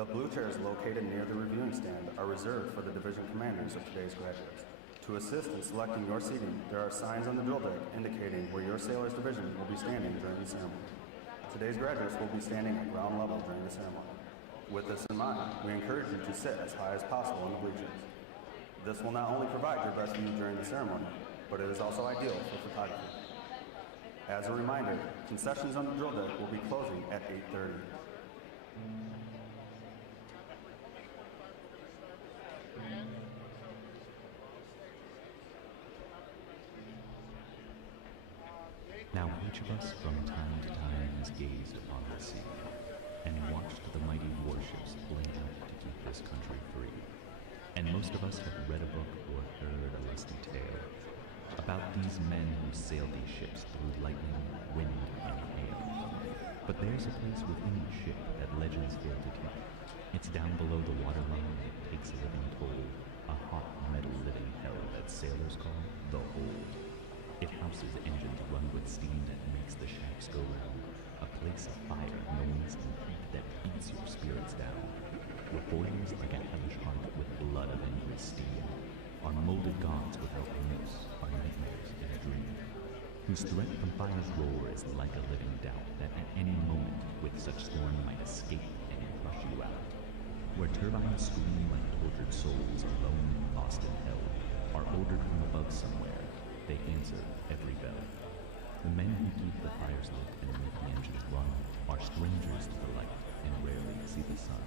The blue chairs located near the reviewing stand are reserved for the division commanders of today's graduates. To assist in selecting your seating, there are signs on the drill deck indicating where your sailors division will be standing during the ceremony. Today's graduates will be standing at ground level during the ceremony. With this in mind, we encourage you to sit as high as possible in the bleachers. This will not only provide your best view during the ceremony, but it is also ideal for photography. As a reminder, concessions on the drill deck will be closing at 8:30. Now each of us from time to time has gazed upon the sea and watched the mighty warships blade out to keep this country free. And most of us have read a book or heard a lusty tale about these men who sailed these ships through lightning, wind, and hail. But there's a place within the ship that legends fail to tell. It's down below the waterline, it takes a living toll, a hot metal living hell that sailors call the hold. It houses engines run with steam that makes the shafts go round, a place of fire, noise, and heat that beats your spirits down, where boils like a hellish heart with blood of angry steel, our molded gods without noose, our nightmares in a dream, whose threat from fire's roar is like a living doubt that at any moment with such scorn might escape and crush you out, where turbines scream like tortured souls alone and lost in hell, are ordered from above somewhere. They answer every bell. The men who keep the fires lit and make the engines run are strangers to the light and rarely see the sun.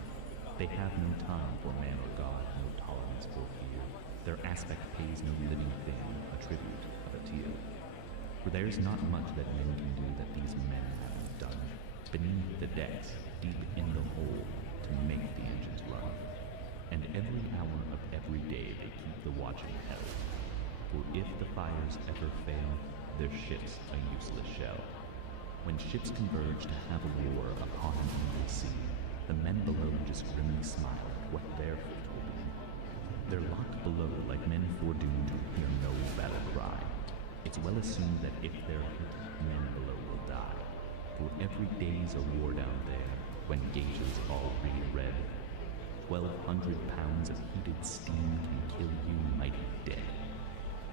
They have no time for man or God, no tolerance for fear. Their aspect pays no living thing a tribute of a tear. For there is not much that men can do that these men haven't done, beneath the decks, deep in the hole, to make the engines run. And every hour of every day they keep the watch in hell. For if the fires ever fail, their ships a useless shell. When ships converge to have a war upon an evil sea, the men below just grimly smile at what their fate will be. They're locked below like men foredoomed to hear no battle cry. It's well assumed that if they're hit, men below will die. For every day's a war down there, when gauges all read red. 1,200 pounds of heated steam can kill you mighty dead.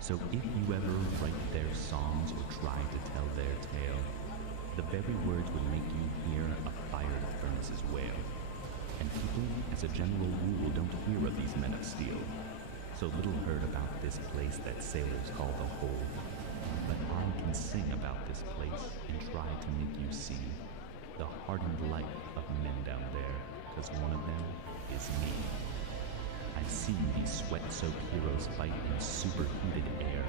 So if you ever write their songs or try to tell their tale, the very words would make you hear a fired furnace's wail. And people, as a general rule, don't hear of these men of steel. So little heard about this place that sailors call the hold. But I can sing about this place and try to make you see the hardened life of men down there, 'cause one of them is me. I've seen these sweat-soaked heroes fight in superheated air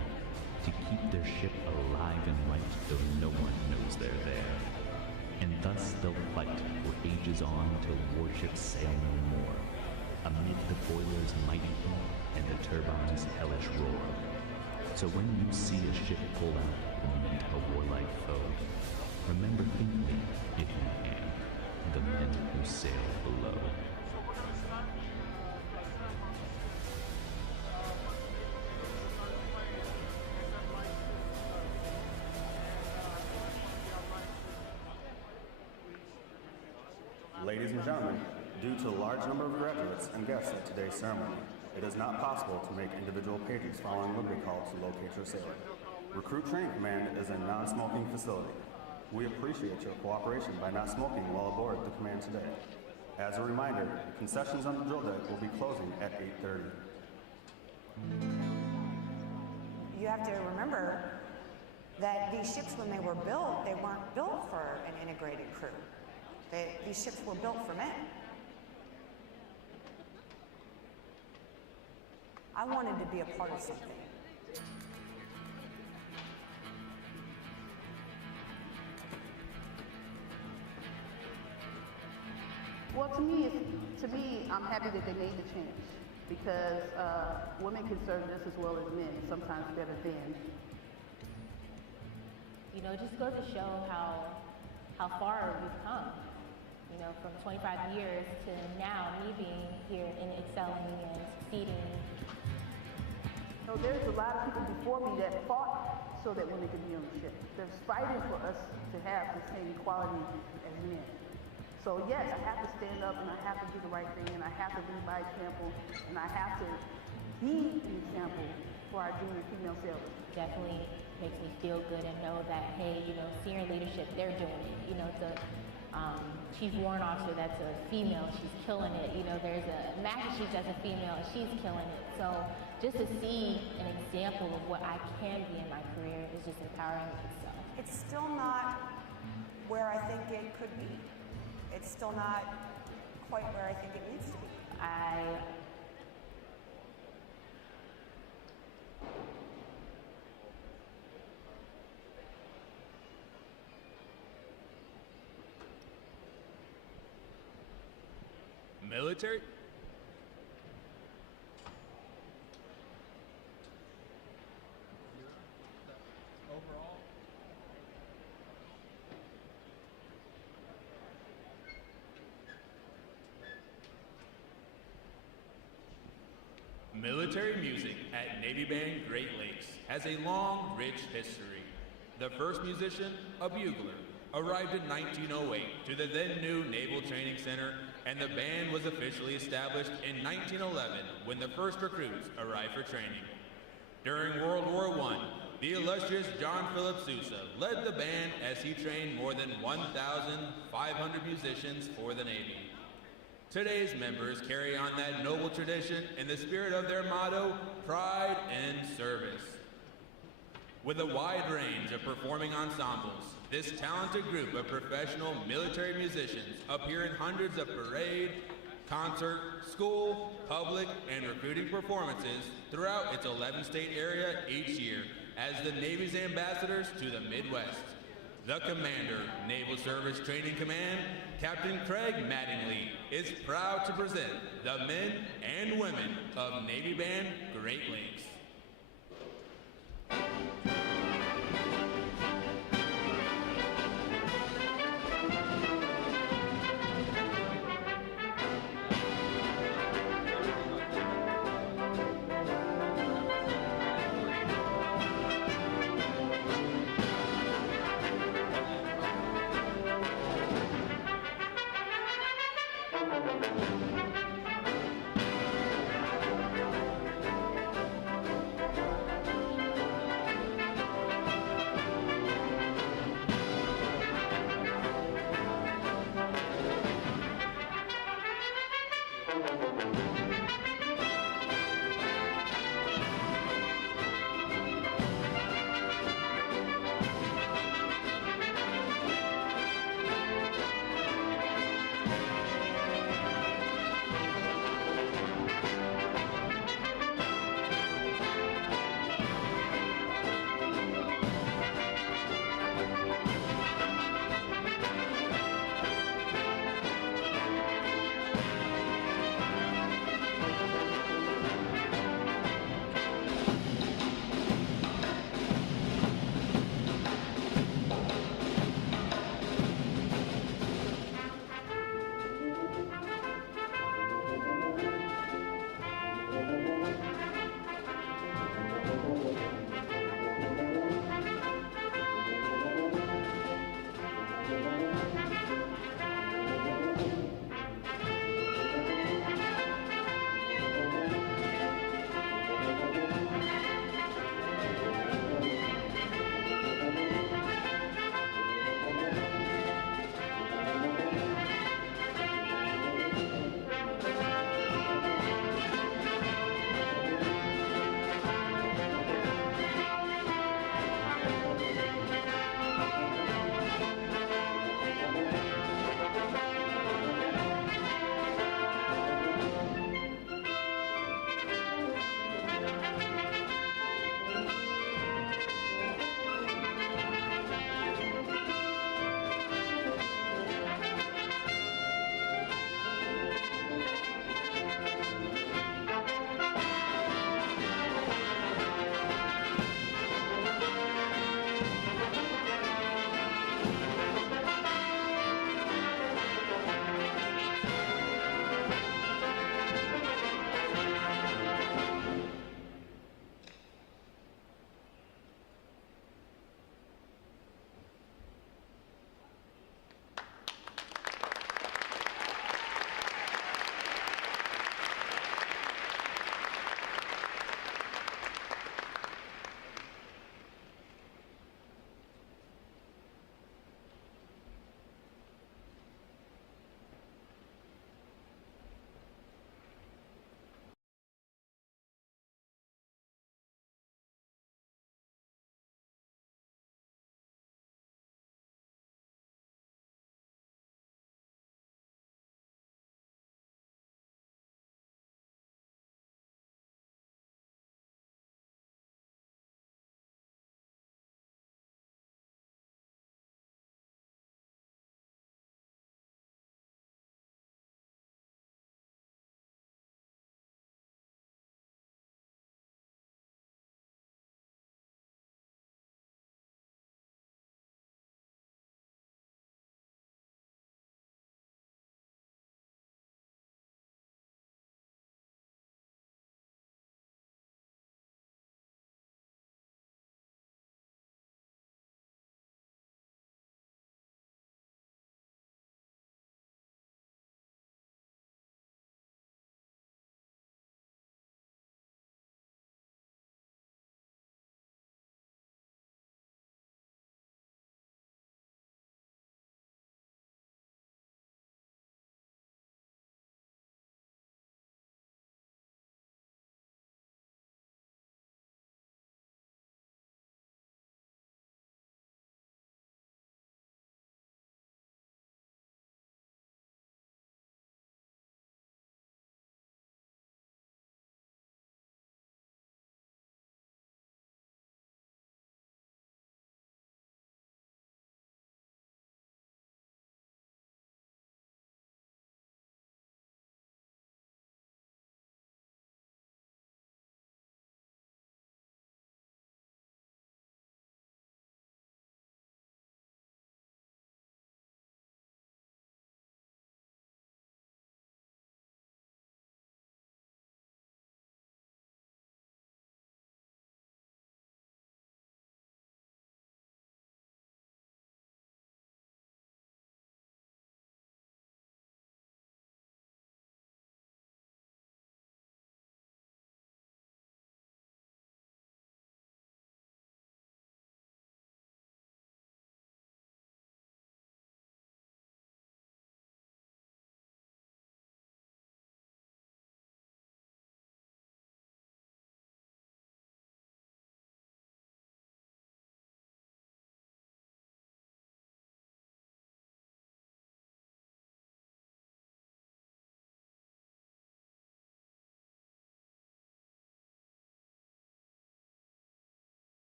to keep their ship alive and right, though no one knows they're there. And thus they'll fight for ages on till warships sail no more, amid the boilers' mighty heat and the turbines' hellish roar. So when you see a ship pull out to meet a warlike foe, remember faintly, if you can, the men who sail below. Ladies and gentlemen, due to the large number of graduates and guests at today's ceremony, it is not possible to make individual pages following Liberty Call to locate your sailor. Recruit Training Command is a non-smoking facility. We appreciate your cooperation by not smoking while aboard the command today. As a reminder, concessions on the drill deck will be closing at 8:30. You have to remember that these ships, when they were built, they weren't built for an integrated crew. These ships were built for men. I wanted to be a part of something. Well, to me, I'm happy that they made the change because women can serve just as well as men, sometimes better than. You know, it just goes to show how far we've come. You know, from 25 years to now, me being here and excelling and succeeding. So there's a lot of people before me that fought so that women could be on the ship. They're fighting for us to have the same equality as men. So yes, I have to stand up and I have to do the right thing and I have to lead by example and I have to be an example for our junior female sailors. Definitely makes me feel good and know that, hey, you know, senior leadership, they're doing it. You know, it's a chief warrant officer that's a female, she's killing it. You know, there's a master chief that's a female, and she's killing it. So just to see an example of what I can be in my career is just empowering in itself. It's still not where I think it could be. It's still not quite where I think it needs to be. Military? Overall? Military music at Navy Band Great Lakes has a long, rich history. The first musician, a bugler, arrived in 1908 to the then new Naval Training Center, and the band was officially established in 1911 when the first recruits arrived for training. During World War I, the illustrious John Philip Sousa led the band as he trained more than 1,500 musicians for the Navy. Today's members carry on that noble tradition in the spirit of their motto, pride and service. With a wide range of performing ensembles, this talented group of professional military musicians appear in hundreds of parade, concert, school, public, and recruiting performances throughout its 11-state area each year as the Navy's ambassadors to the Midwest. The Commander, Naval Service Training Command, Captain Craig Mattingly, is proud to present the men and women of Navy Band Great Lakes.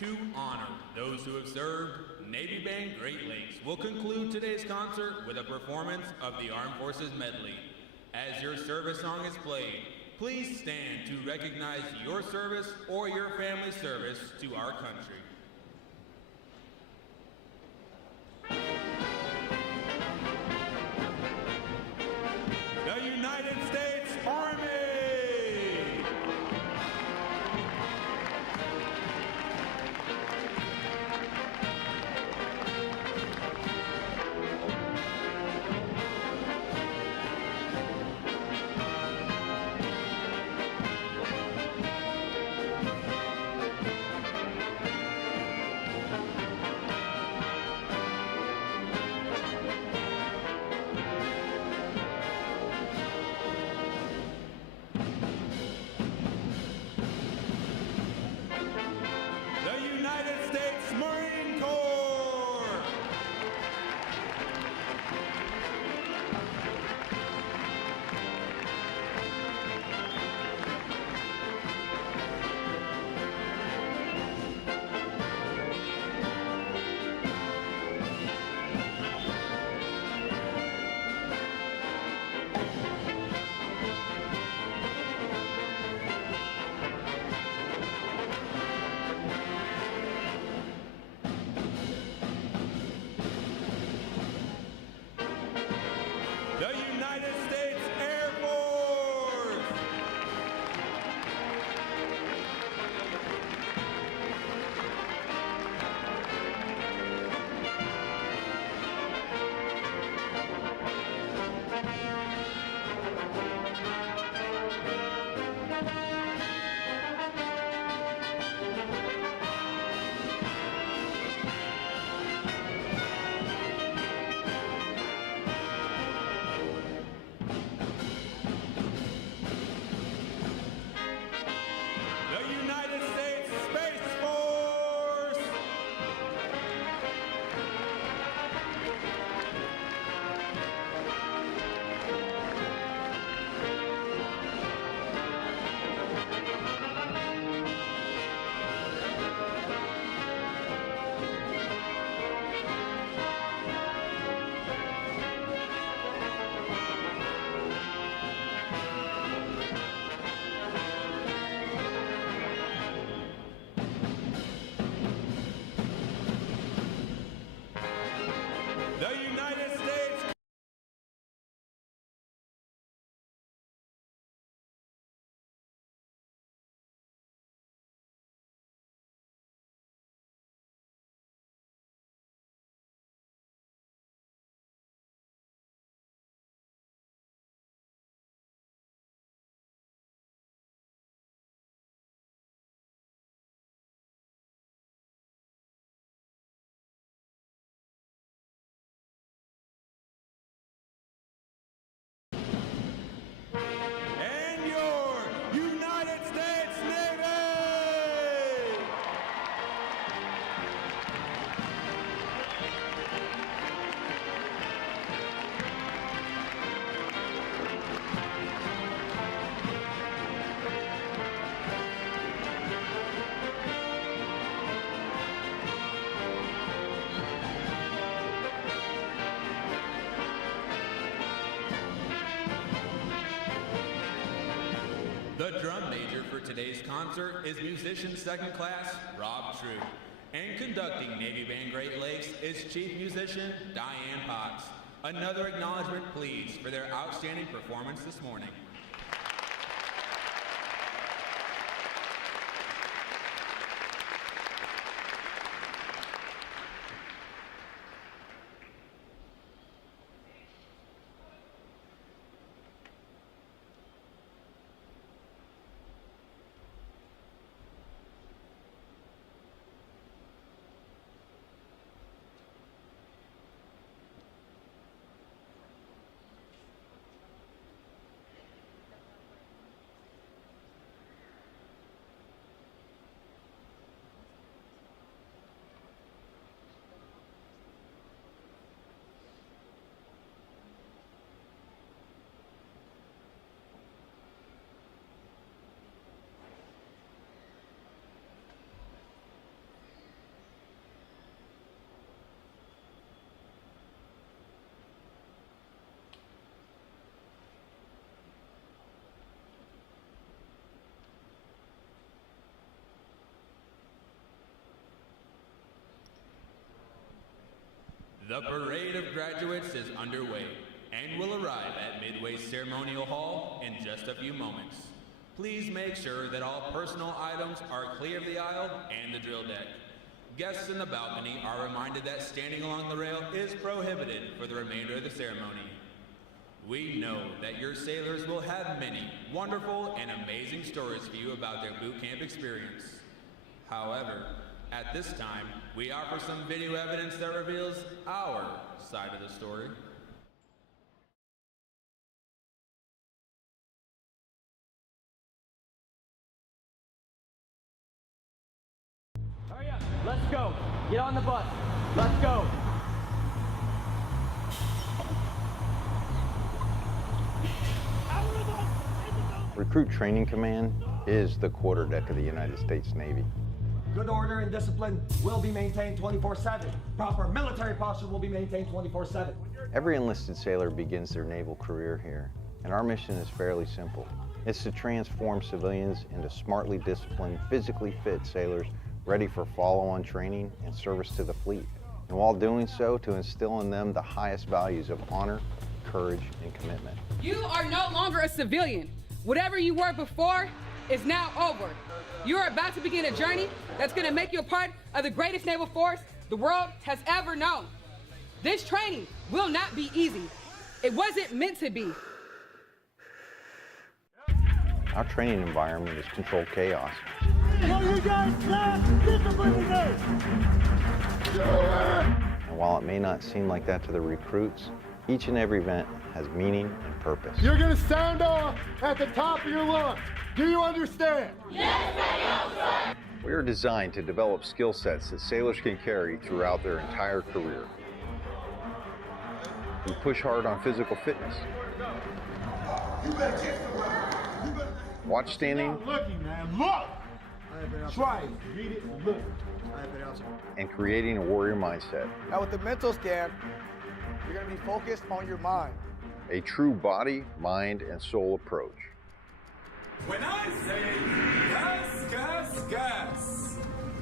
To honor those who have served, Navy Band Great Lakes will conclude today's concert with a performance of the Armed Forces Medley. As your service song is played, please stand to recognize your service or your family's service to our country. The United States Army! The drum major for today's concert is musician second class Rob True. And conducting Navy Band Great Lakes is chief musician Diane Potts. Another acknowledgement, please, for their outstanding performance this morning. The parade of graduates is underway and will arrive at Midway's Ceremonial Hall in just a few moments. Please make sure that all personal items are clear of the aisle and the drill deck. Guests in the balcony are reminded that standing along the rail is prohibited for the remainder of the ceremony. We know that your sailors will have many wonderful and amazing stories for you about their boot camp experience. However, at this time, we offer some video evidence that reveals our side of the story. Hurry up, let's go. Get on the bus. Let's go. Recruit Training Command is the quarterdeck of the United States Navy. Good order and discipline will be maintained 24/7. Proper military posture will be maintained 24/7. Every enlisted sailor begins their naval career here, and our mission is fairly simple. It's to transform civilians into smartly disciplined, physically fit sailors ready for follow-on training and service to the fleet. And while doing so, to instill in them the highest values of honor, courage, and commitment. You are no longer a civilian. Whatever you were before is now over. You are about to begin a journey that's going to make you a part of the greatest naval force the world has ever known. This training will not be easy. It wasn't meant to be. Our training environment is controlled chaos. You guys stand discipline today. And while it may not seem like that to the recruits, each and every event has meaning and purpose. You're going to sound off at the top of your lungs. Do you understand? Yes, we are designed to develop skill sets that sailors can carry throughout their entire career. We push hard on physical fitness. Watch standing. Looking, man. Look! Try it. Read it and look. And creating a warrior mindset. Now with the mental scan, you're going to be focused on your mind. A true body, mind, and soul approach. When I say gas, gas, gas,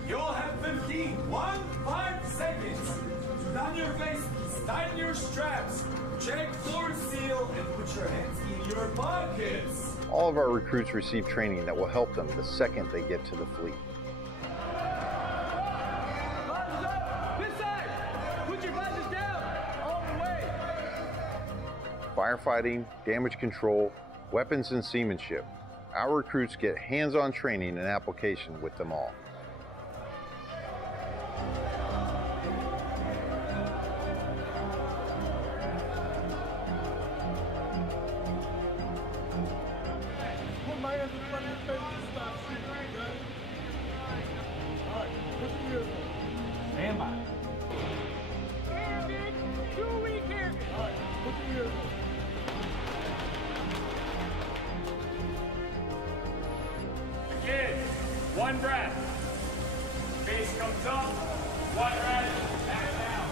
you'll have 5 seconds to down your face, tighten your straps, check floor seal, and put your hands in your pockets. All of our recruits receive training that will help them the second they get to the fleet. Firefighting, damage control, weapons and seamanship. Our recruits get hands-on training and application with them all. Put my hands in front of your face and stop shooting. All right, put your ears on. Stand by. Here, bitch. 2 week here. All right, put your ears on. Kids, one breath. Face comes up, one breath, back down.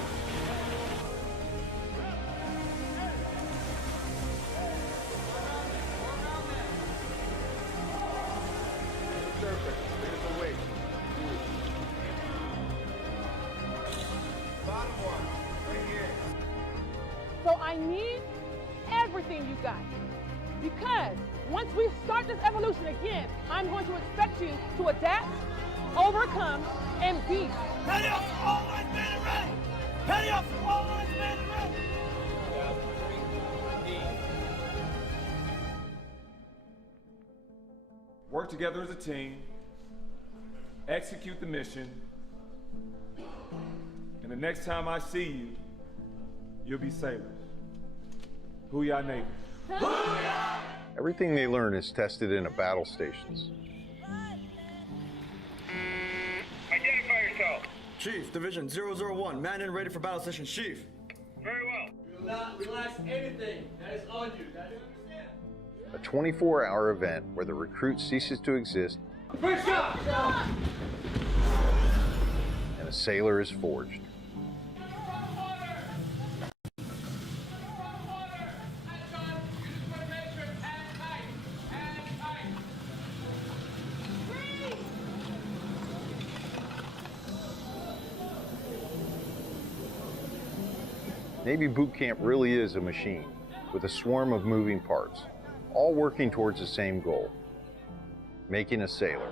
Perfect. There's a weight. Bottom one, right here. So I need everything you got. Because once we start this evolution again, I'm going to expect you to adapt, overcome, and beat. Ready up, all lines man and ready. Ready up, all lines man and ready. Work together as a team, execute the mission, and the next time I see you, you'll be sailors. Hooyah Navy. Everything they learn is tested in a battle stations. Identify yourself. Chief, Division 001, man and ready for battle session, Chief. Very well. Do not relax anything that is on you. Now, do you understand? A 24-hour event where the recruit ceases to exist First shot! and a sailor is forged. Navy boot camp really is a machine with a swarm of moving parts, all working towards the same goal, making a sailor.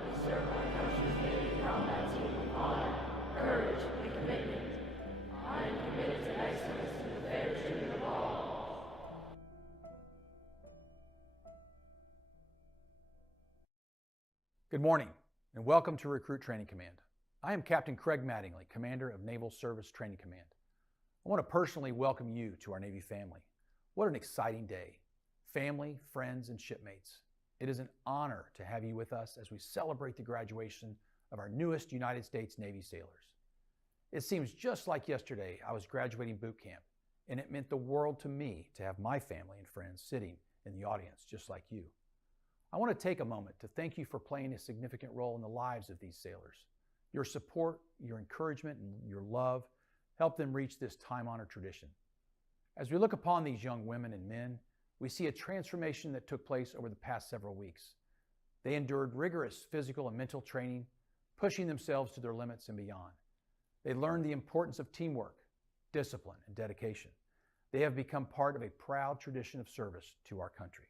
Good morning, and welcome to Recruit Training Command. I am Captain Craig Mattingly, Commander of Naval Service Training Command. I want to personally welcome you to our Navy family. What an exciting day. Family, friends, and shipmates. It is an honor to have you with us as we celebrate the graduation of our newest United States Navy sailors. It seems just like yesterday I was graduating boot camp, and it meant the world to me to have my family and friends sitting in the audience just like you. I want to take a moment to thank you for playing a significant role in the lives of these sailors. Your support, your encouragement, and your love helped them reach this time-honored tradition. As we look upon these young women and men, we see a transformation that took place over the past several weeks. They endured rigorous physical and mental training, pushing themselves to their limits and beyond. They learned the importance of teamwork, discipline, and dedication. They have become part of a proud tradition of service to our country.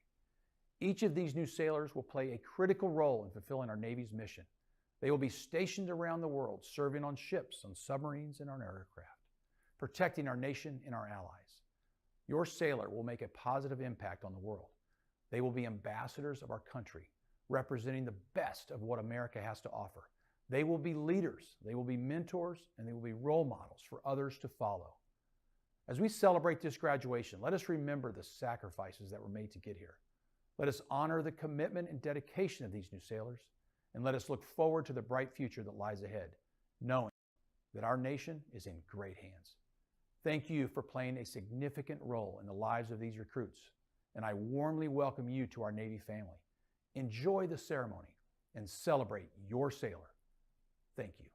Each of these new sailors will play a critical role in fulfilling our Navy's mission. They will be stationed around the world, serving on ships, on submarines, and on aircraft, protecting our nation and our allies. Your sailor will make a positive impact on the world. They will be ambassadors of our country, representing the best of what America has to offer. They will be leaders, they will be mentors, and they will be role models for others to follow. As we celebrate this graduation, let us remember the sacrifices that were made to get here. Let us honor the commitment and dedication of these new sailors, and let us look forward to the bright future that lies ahead, knowing that our nation is in great hands. Thank you for playing a significant role in the lives of these recruits, and I warmly welcome you to our Navy family. Enjoy the ceremony and celebrate your sailor. Thank you.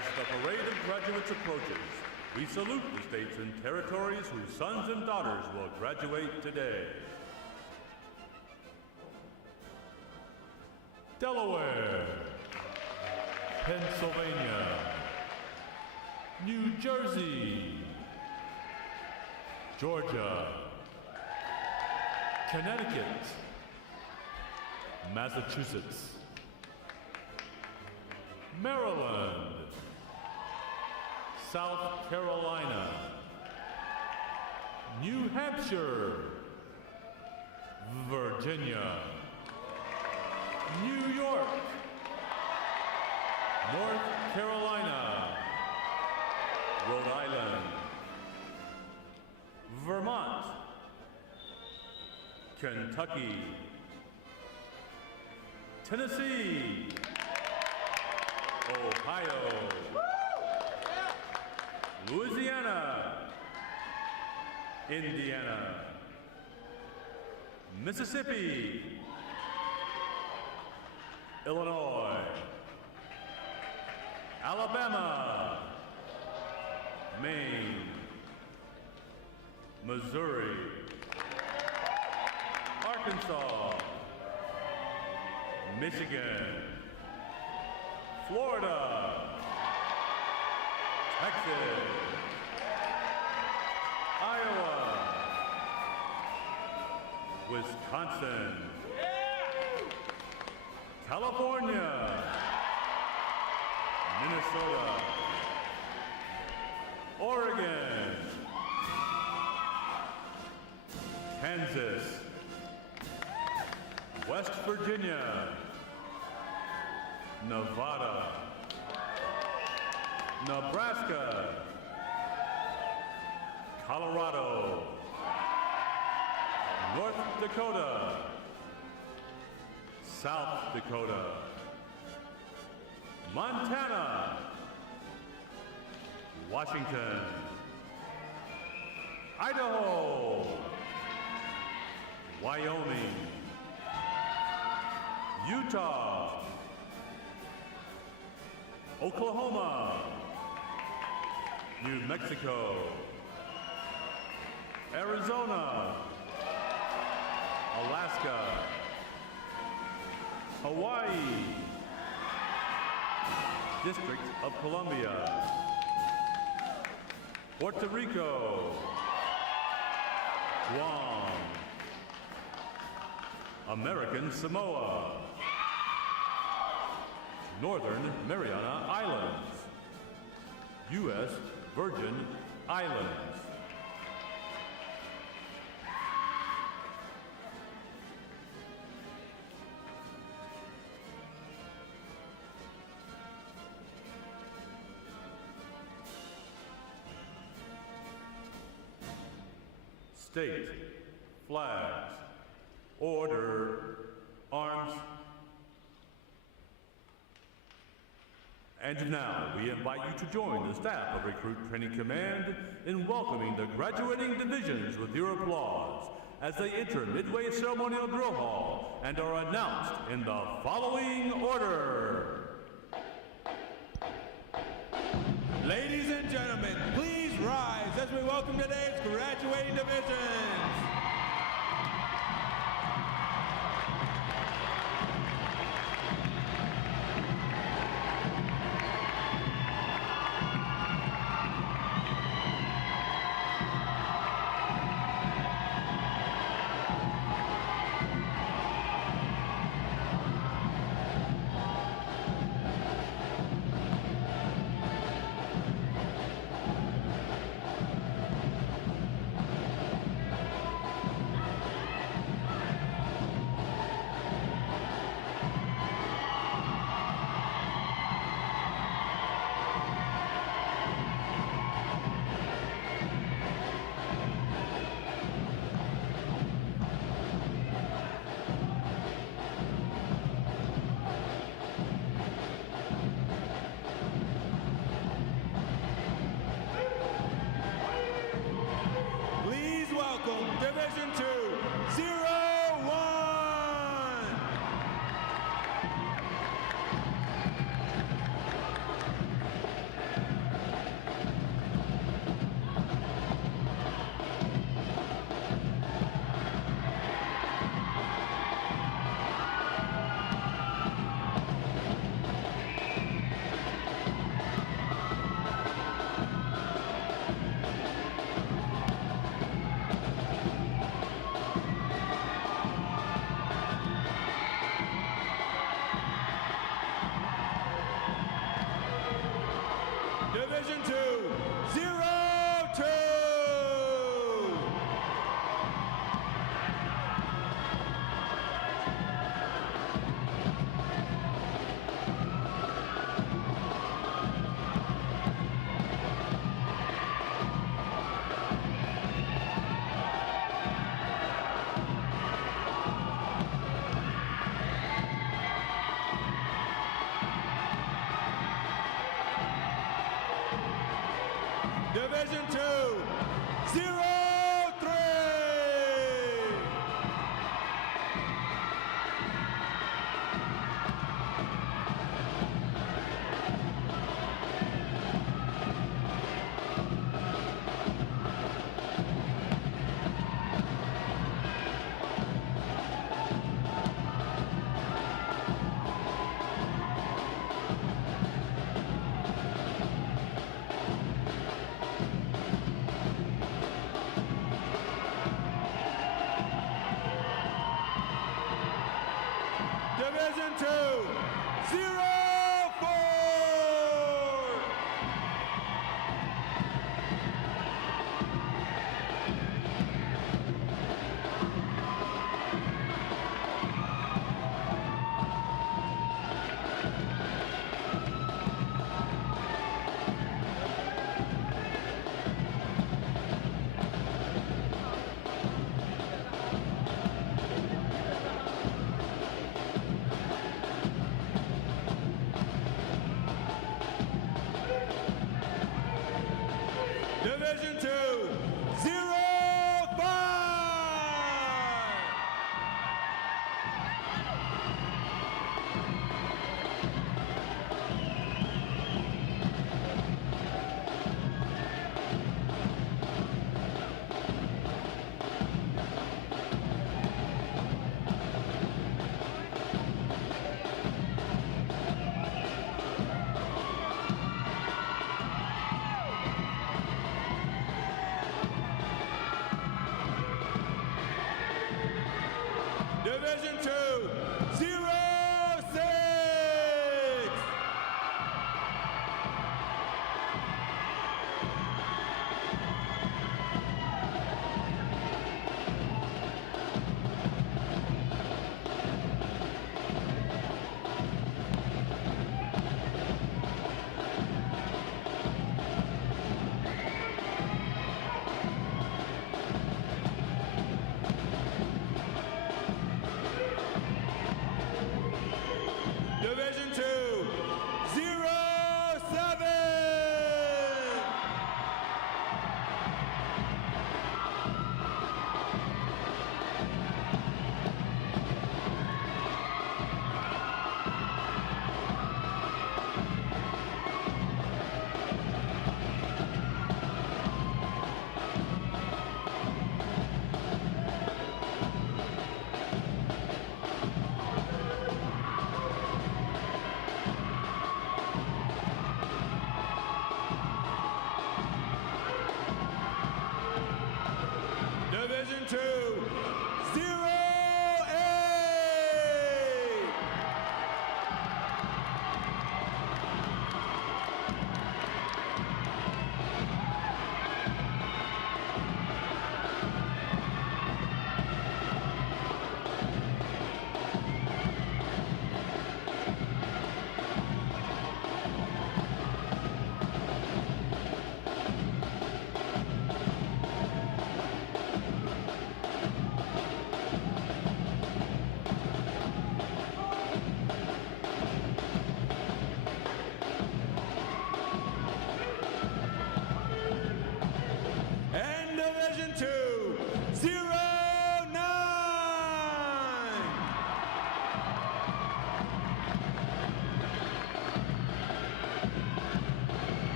As the parade of graduates approaches, we salute the states and territories whose sons and daughters will graduate today. Delaware, Pennsylvania, New Jersey, Georgia, Connecticut, Massachusetts, Maryland, South Carolina, New Hampshire, Virginia, New York, North Carolina, Rhode Island, Vermont, Kentucky, Tennessee, Ohio, Louisiana, Indiana, Mississippi, Illinois, Alabama, Maine, Missouri, Arkansas, Michigan, Florida, Texas, Iowa, Wisconsin, California, Minnesota, Oregon, Kansas, West Virginia, Nevada, Nebraska, Colorado, North Dakota, South Dakota, Montana, Washington, Idaho, Wyoming, Utah, Oklahoma, New Mexico, Arizona, Alaska, Hawaii, District of Columbia, Puerto Rico, Guam, American Samoa, Northern Mariana Islands, U.S. Virgin Islands. State, flags, order, arms. And now we invite you to join the staff of Recruit Training Command in welcoming the graduating divisions with your applause as they enter Midway Ceremonial Drill Hall and are announced in the following order. Ladies and gentlemen, please rise as we welcome today's graduating divisions. Division 2, 03. Division 2, 04.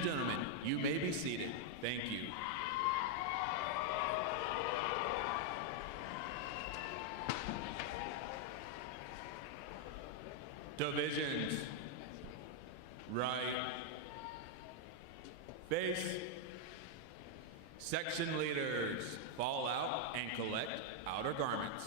and gentlemen, you may be seated. Thank you. Divisions. Right. Face. Section leaders, fall out and collect outer garments.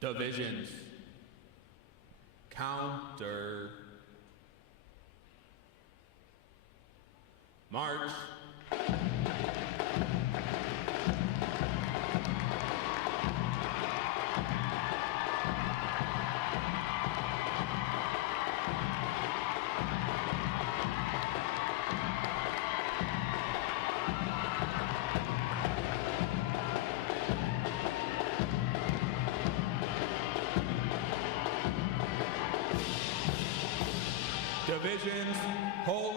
Divisions. Counter. March. Divisions, hold.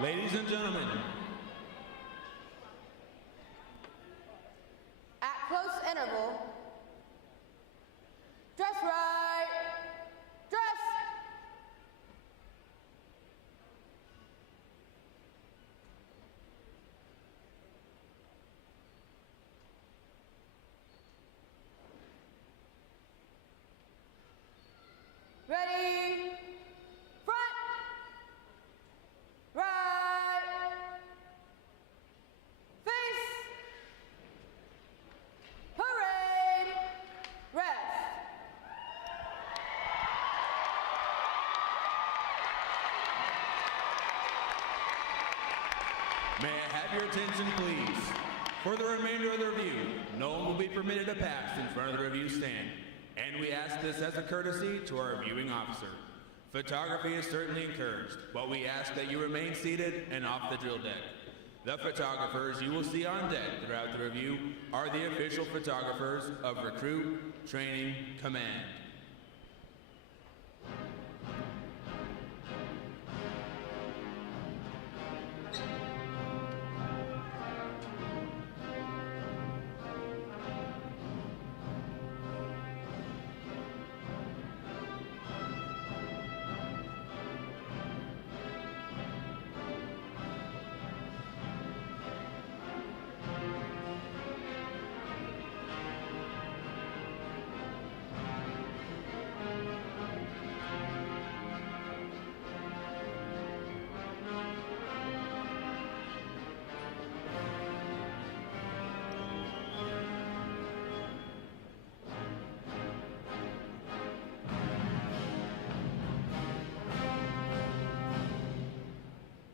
Ladies and gentlemen, at close interval, dress right, dress. Ready, front, right, face, parade, rest. may I have your attention, please? For the remainder of the review, no one will be permitted to pass in front of the review stand, and we ask this as a courtesy to our reviewing officer. Photography is certainly encouraged, but we ask that you remain seated and off the drill deck. The photographers you will see on deck throughout the review are the official photographers of Recruit Training Command.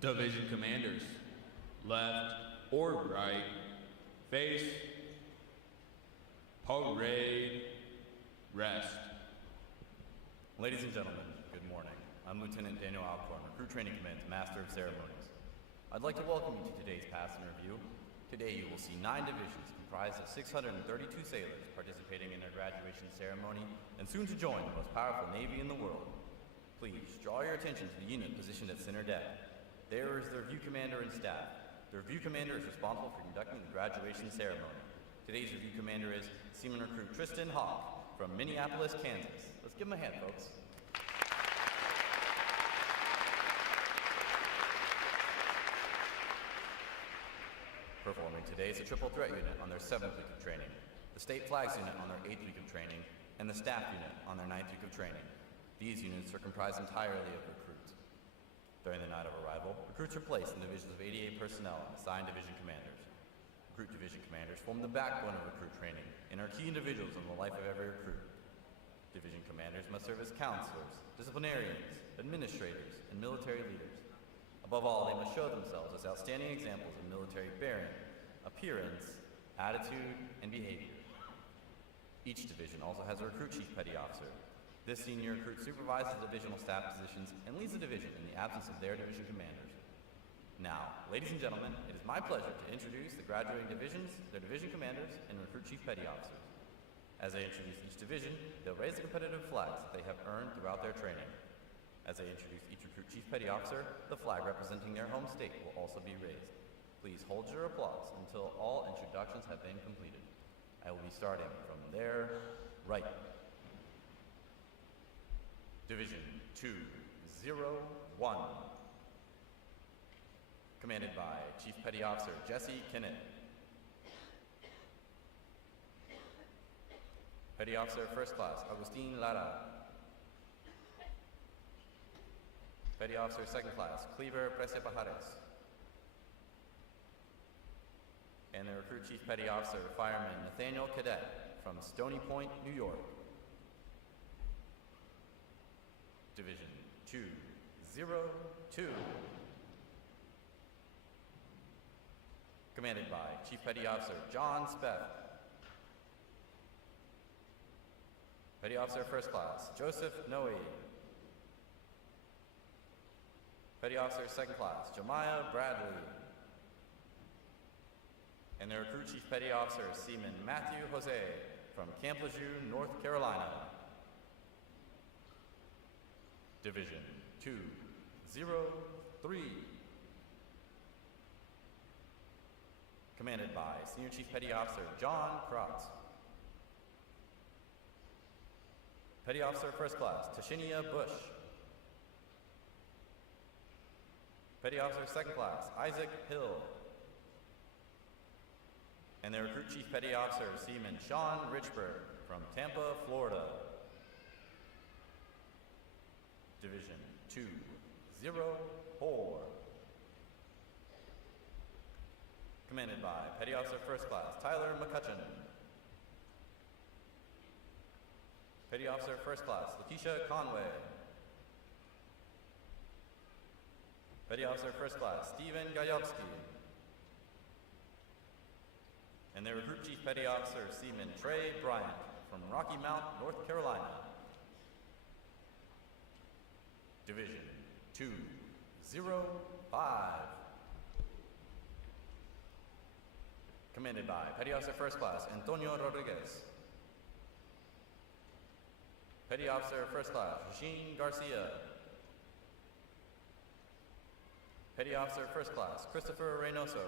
Division commanders, left or right, face, parade, rest. Ladies and gentlemen, good morning. I'm Lieutenant Daniel Alcorn, Recruit Training Command's Master of Ceremonies. I'd like to welcome you to today's passing review. Today you will see 9 divisions comprised of 632 sailors participating in their graduation ceremony and soon to join the most powerful Navy in the world. Please draw your attention to the unit positioned at center deck. There is the review commander and staff. The review commander is responsible for conducting the graduation ceremony. Today's review commander is Seaman Recruit Tristan Hawk from Minneapolis, Kansas. Let's give him a hand, folks. Performing today is a triple threat unit on their 7th week of training, the State Flags unit on their 8th week of training, and the staff unit on their 9th week of training. These units are comprised entirely of recruits. During the night of arrival, recruits are placed in divisions of 88 personnel and assigned division commanders. Recruit division commanders form the backbone of recruit training and are key individuals in the life of every recruit. Division commanders must serve as counselors, disciplinarians, administrators, and military leaders. Above all, they must show themselves as outstanding examples of military bearing, appearance, attitude, and behavior. Each division also has a recruit chief petty officer. This senior recruit supervises divisional staff positions and leads the division in the absence of their division commanders. Now, ladies and gentlemen, it is my pleasure to introduce the graduating divisions, their division commanders, and recruit chief petty officers. As they introduce each division, they'll raise the competitive flags that they have earned throughout their training. As they introduce each recruit chief petty officer, the flag representing their home state will also be raised. Please hold your applause until all introductions have been completed. I will be starting from their right. Division 201, commanded by Chief Petty Officer Jesse Kinnett. Petty Officer First Class Agustin Lara. Petty Officer Second Class Cleaver Prese-Pajares. And the Recruit Chief Petty Officer Fireman Nathaniel Cadet from Stony Point, New York. Division 202, commanded by Chief Petty Officer John Speth. Petty Officer First Class Joseph Noe. Petty Officer Second Class Jemiah Bradley. And the Recruit Chief Petty Officer Seaman Matthew Jose from Camp Lejeune, North Carolina. Division 203, commanded by Senior Chief Petty Officer John Krotz. Petty Officer First Class Tashinia Bush. Petty Officer Second Class Isaac Hill. And the Recruit Chief Petty Officer Seaman Sean Richburg from Tampa, Florida. Division 204, commanded by Petty Officer First Class Tyler McCutcheon. Petty Officer First Class Lakeisha Conway. Petty Officer First Class Stephen Gajowski. And their Recruit Chief Petty Officer Seaman Trey Bryant from Rocky Mount, North Carolina. Division 205. Commanded by Petty Officer First Class Antonio Rodriguez. Petty Officer First Class Jean Garcia. Petty Officer First Class Christopher Reynoso.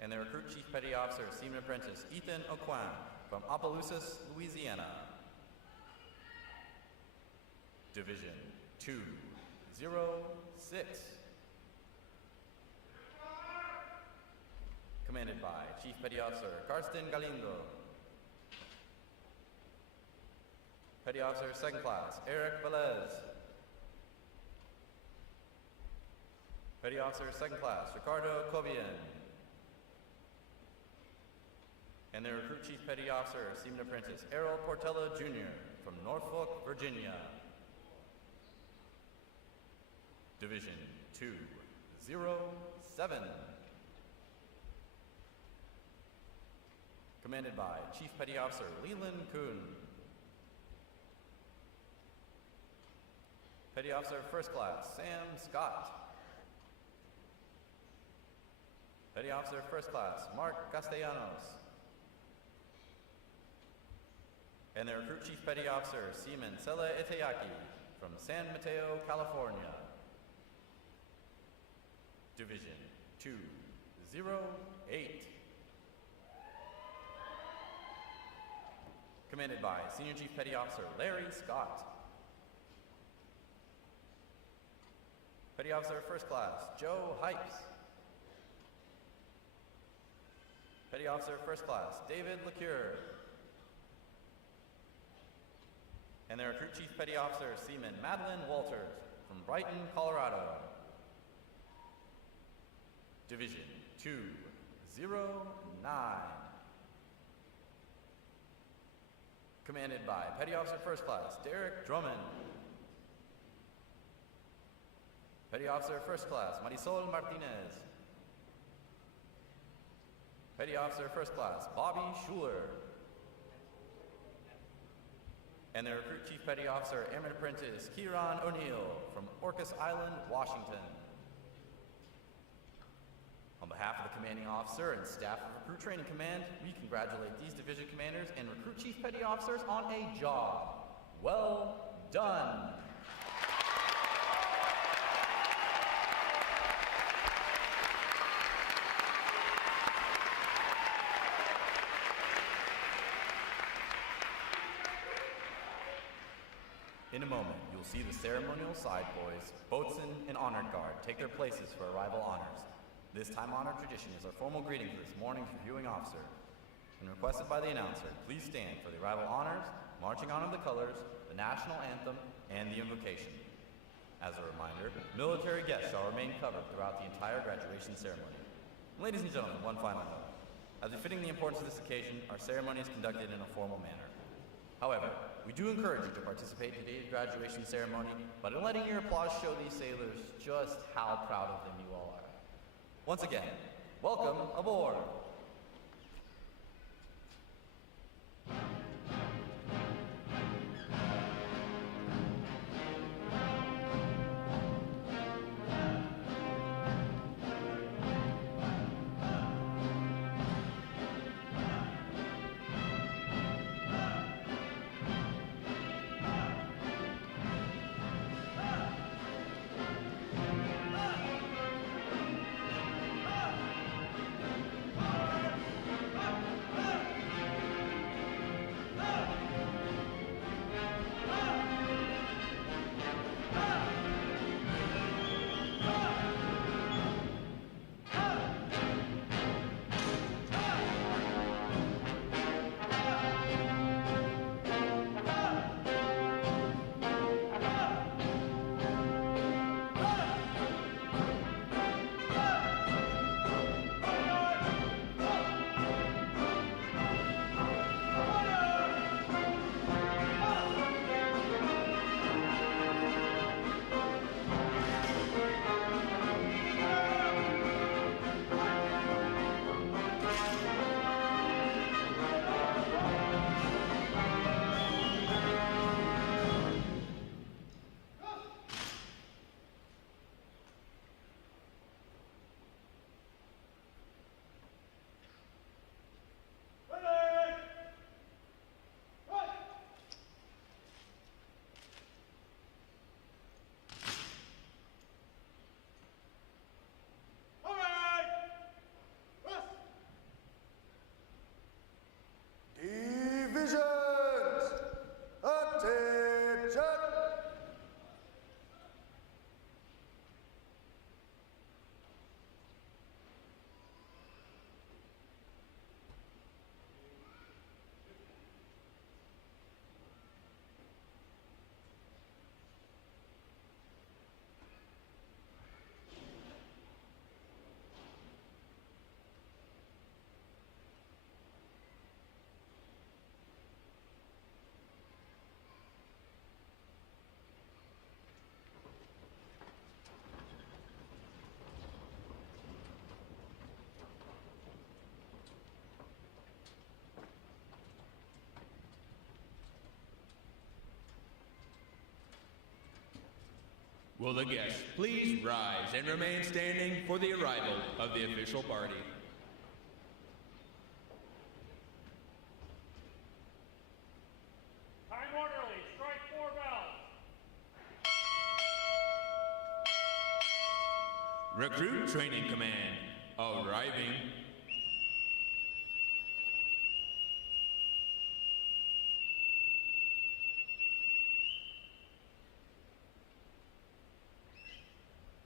And the Recruit Chief Petty Officer Seaman Apprentice Ethan O'Quan from Opelousas, Louisiana. Division 206. Commanded by Chief Petty Officer Karsten Galindo. Petty Officer Second Class Eric Velez. Petty Officer Second Class Ricardo Cobian. And the Recruit Chief Petty Officer Seaman Apprentice Errol Portella Jr. from Norfolk, Virginia. Division 207. Commanded by Chief Petty Officer Leland Kuhn. Petty Officer First Class Sam Scott. Petty Officer First Class Mark Castellanos. And the Recruit Chief Petty Officer Seaman Sele Eteyaki from San Mateo, California. Division 208. Commanded by Senior Chief Petty Officer Larry Scott. Petty Officer First Class Joe Hypes. Petty Officer First Class David LeCure. And the Recruit Chief Petty Officer Seaman Madeline Walters from Brighton, Colorado. Division 209. Commanded by Petty Officer First Class Derek Drummond. Petty Officer First Class Marisol Martinez. Petty Officer First Class Bobby Schuler. And the Recruit Chief Petty Officer Airman Apprentice Kieran O'Neill from Orcas Island, Washington. On behalf of the Commanding Officer and staff of Recruit Training Command, we congratulate these division commanders and Recruit Chief Petty Officers on a job well done. In a moment, you'll see the ceremonial side boys, boatswain, and honored guard take their places for arrival honors. This time-honored tradition is our formal greeting for this morning's reviewing officer. And requested by the announcer, please stand for the arrival honors, marching honor of the colors, the national anthem, and the invocation. As a reminder, military guests shall remain covered throughout the entire graduation ceremony. Ladies and gentlemen, one final note. As befitting the importance of this occasion, our ceremony is conducted in a formal manner. However, we do encourage you to participate in today's graduation ceremony, but in letting your applause show these sailors just how proud of them you all are. Once again, welcome aboard. Will the guests please rise and remain standing for the arrival of the official party? Time orderly, strike 4 bells. Recruit Training Command arriving.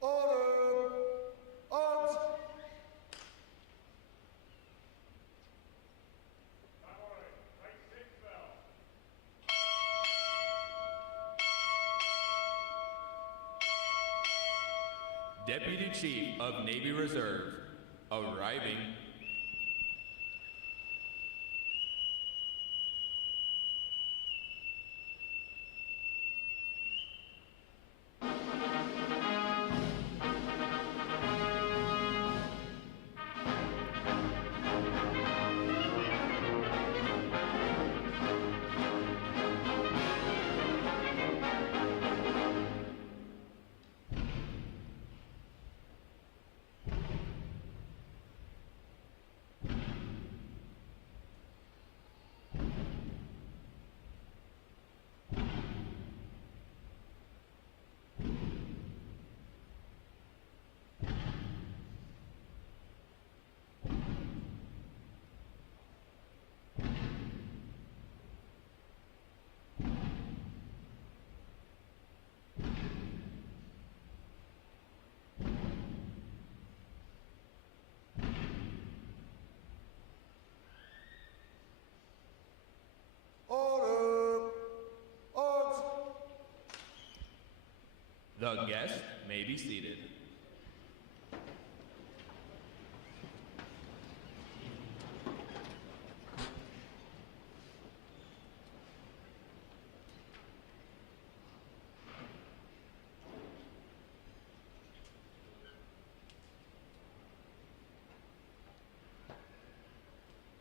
Order! Arms! Deputy Chief of Navy Reserve arriving. Order! Arms! The guests may be seated.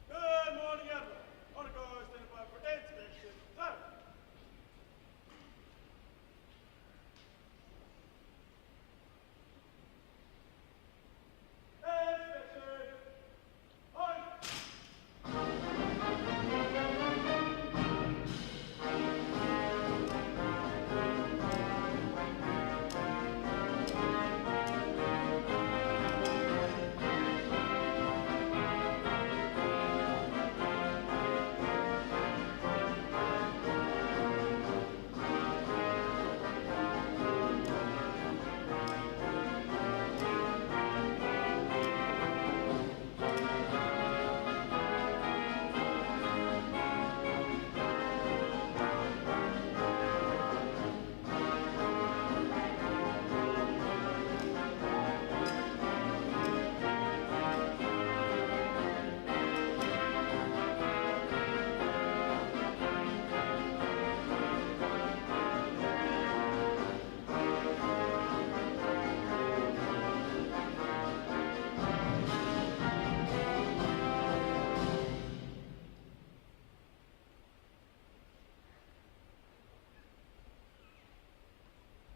Good morning, everyone. Honor guard, stand by for inspection. Sir! Inspection! On!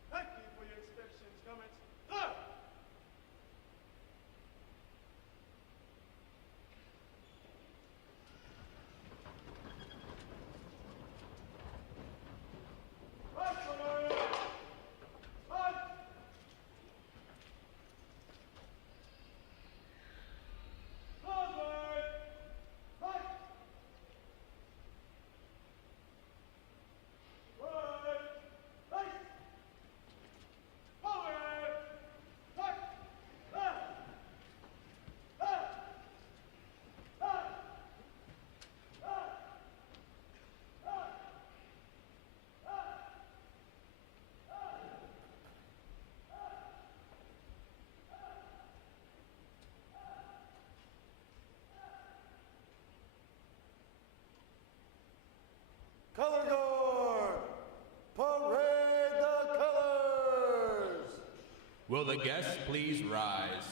Thank you for your inspections, comments. Sir! Right, Colonel! Right! Forward! Right! Right! Right! Forward! Right! Left! Left! Left! Left! Left! Color guard! Parade the colors! Will the guests please rise?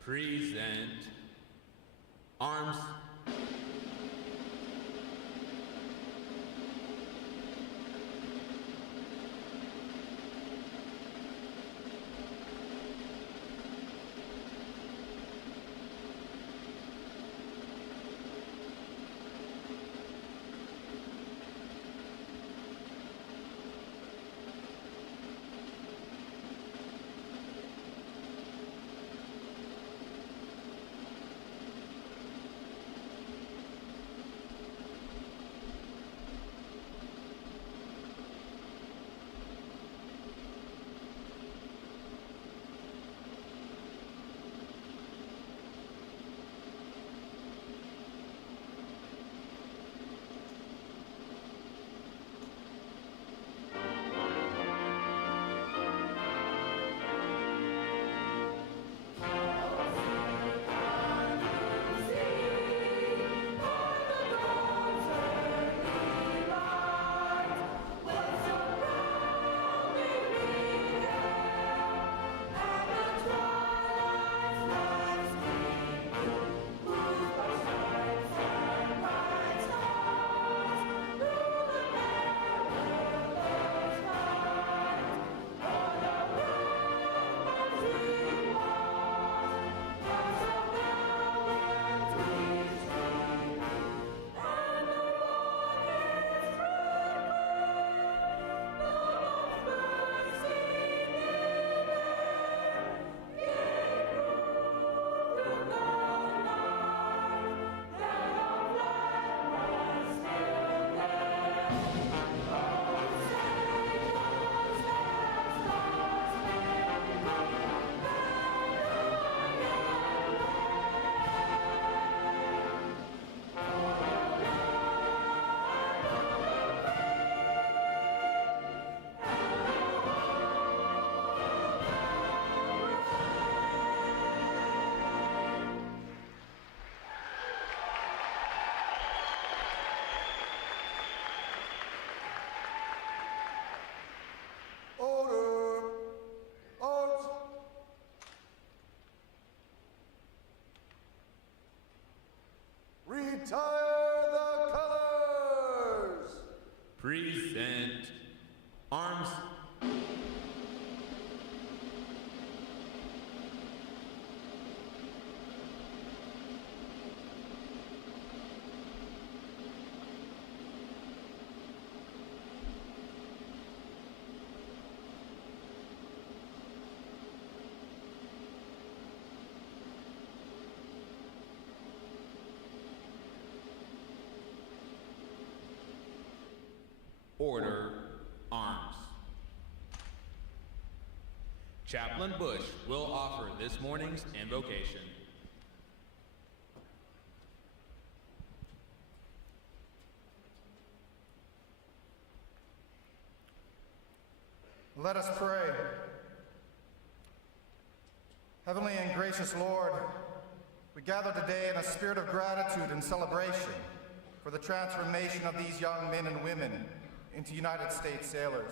Present. Arms. present arms. Order arms. Chaplain Bush will offer this morning's invocation. Let us pray. Heavenly and gracious Lord, we gather today in a spirit of gratitude and celebration for the transformation of these young men and women into United States sailors.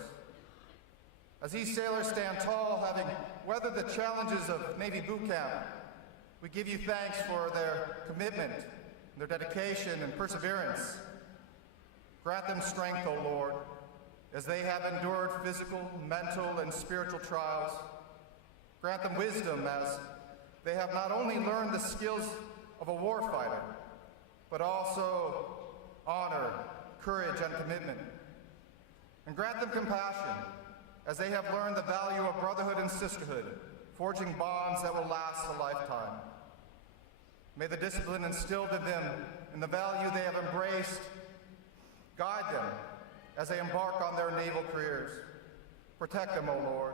As these sailors stand tall, having weathered the challenges of Navy boot camp, we give you thanks for their commitment, their dedication, and perseverance. Grant them strength, O Lord, as they have endured physical, mental, and spiritual trials. Grant them wisdom as they have not only learned the skills of a warfighter, but also honor, courage, and commitment. And grant them compassion as they have learned the value of brotherhood and sisterhood, forging bonds that will last a lifetime. May the discipline instilled in them and the value they have embraced guide them as they embark on their naval careers. Protect them, O Lord,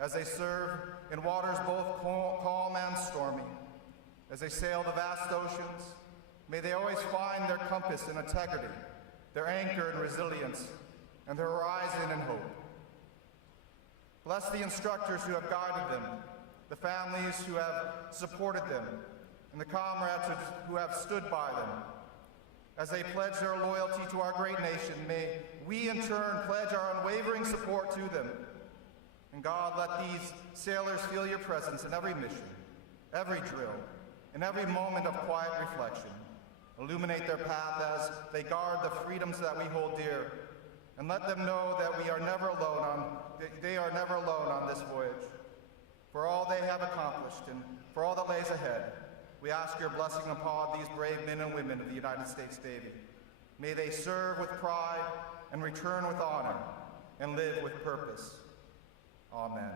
as they serve in waters both calm and stormy. As they sail the vast oceans, may they always find their compass in integrity, their anchor in resilience, and their horizon in hope. Bless the instructors who have guided them, the families who have supported them, and the comrades who have stood by them. As they pledge their loyalty to our great nation, may we in turn pledge our unwavering support to them. And God, let these sailors feel your presence in every mission, every drill, in every moment of quiet reflection. Illuminate their path as they guard the freedoms that we hold dear, and let them know that they are never alone on this voyage. For all they have accomplished and for all that lays ahead, we ask your blessing upon these brave men and women of the United States Navy. May they serve with pride and return with honor and live with purpose. Amen.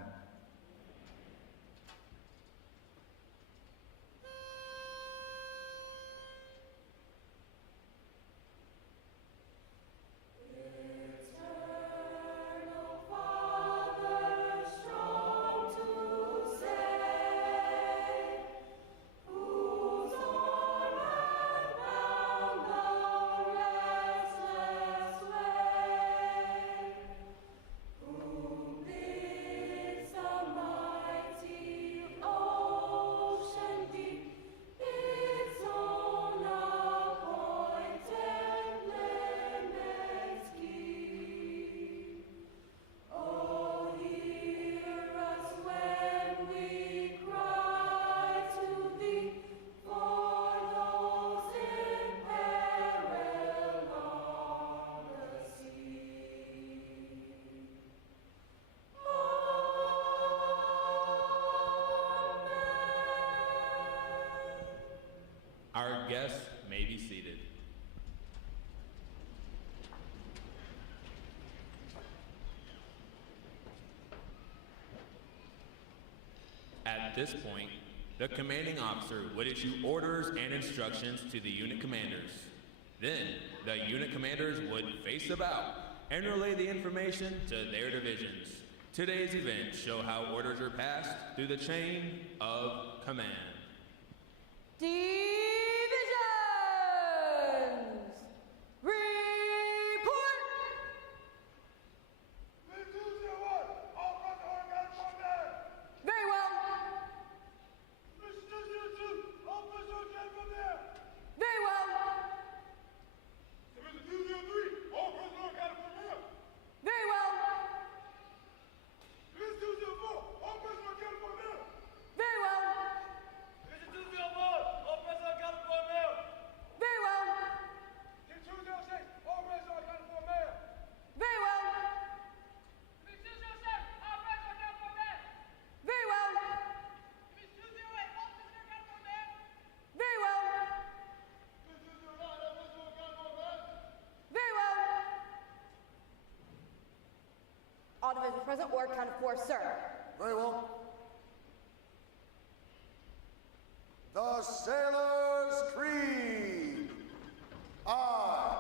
Our guests may be seated. At this point, the commanding officer would issue orders and instructions to the unit commanders. Then, the unit commanders would face about and relay the information to their divisions. Today's events show how orders are passed through the chain of command. Divisions! Report! Very well. Very well. Very well. Very well. office is present or accounted for, sir. Very well. The Sailor's Creed. I.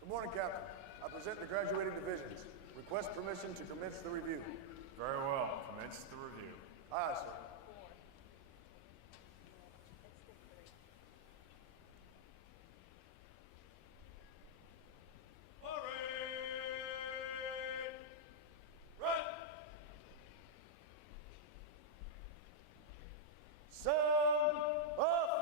Good morning, Captain. I present the graduating divisions. Request permission to commence the review. Very well. Commence the review. Aye, sir. Sound off!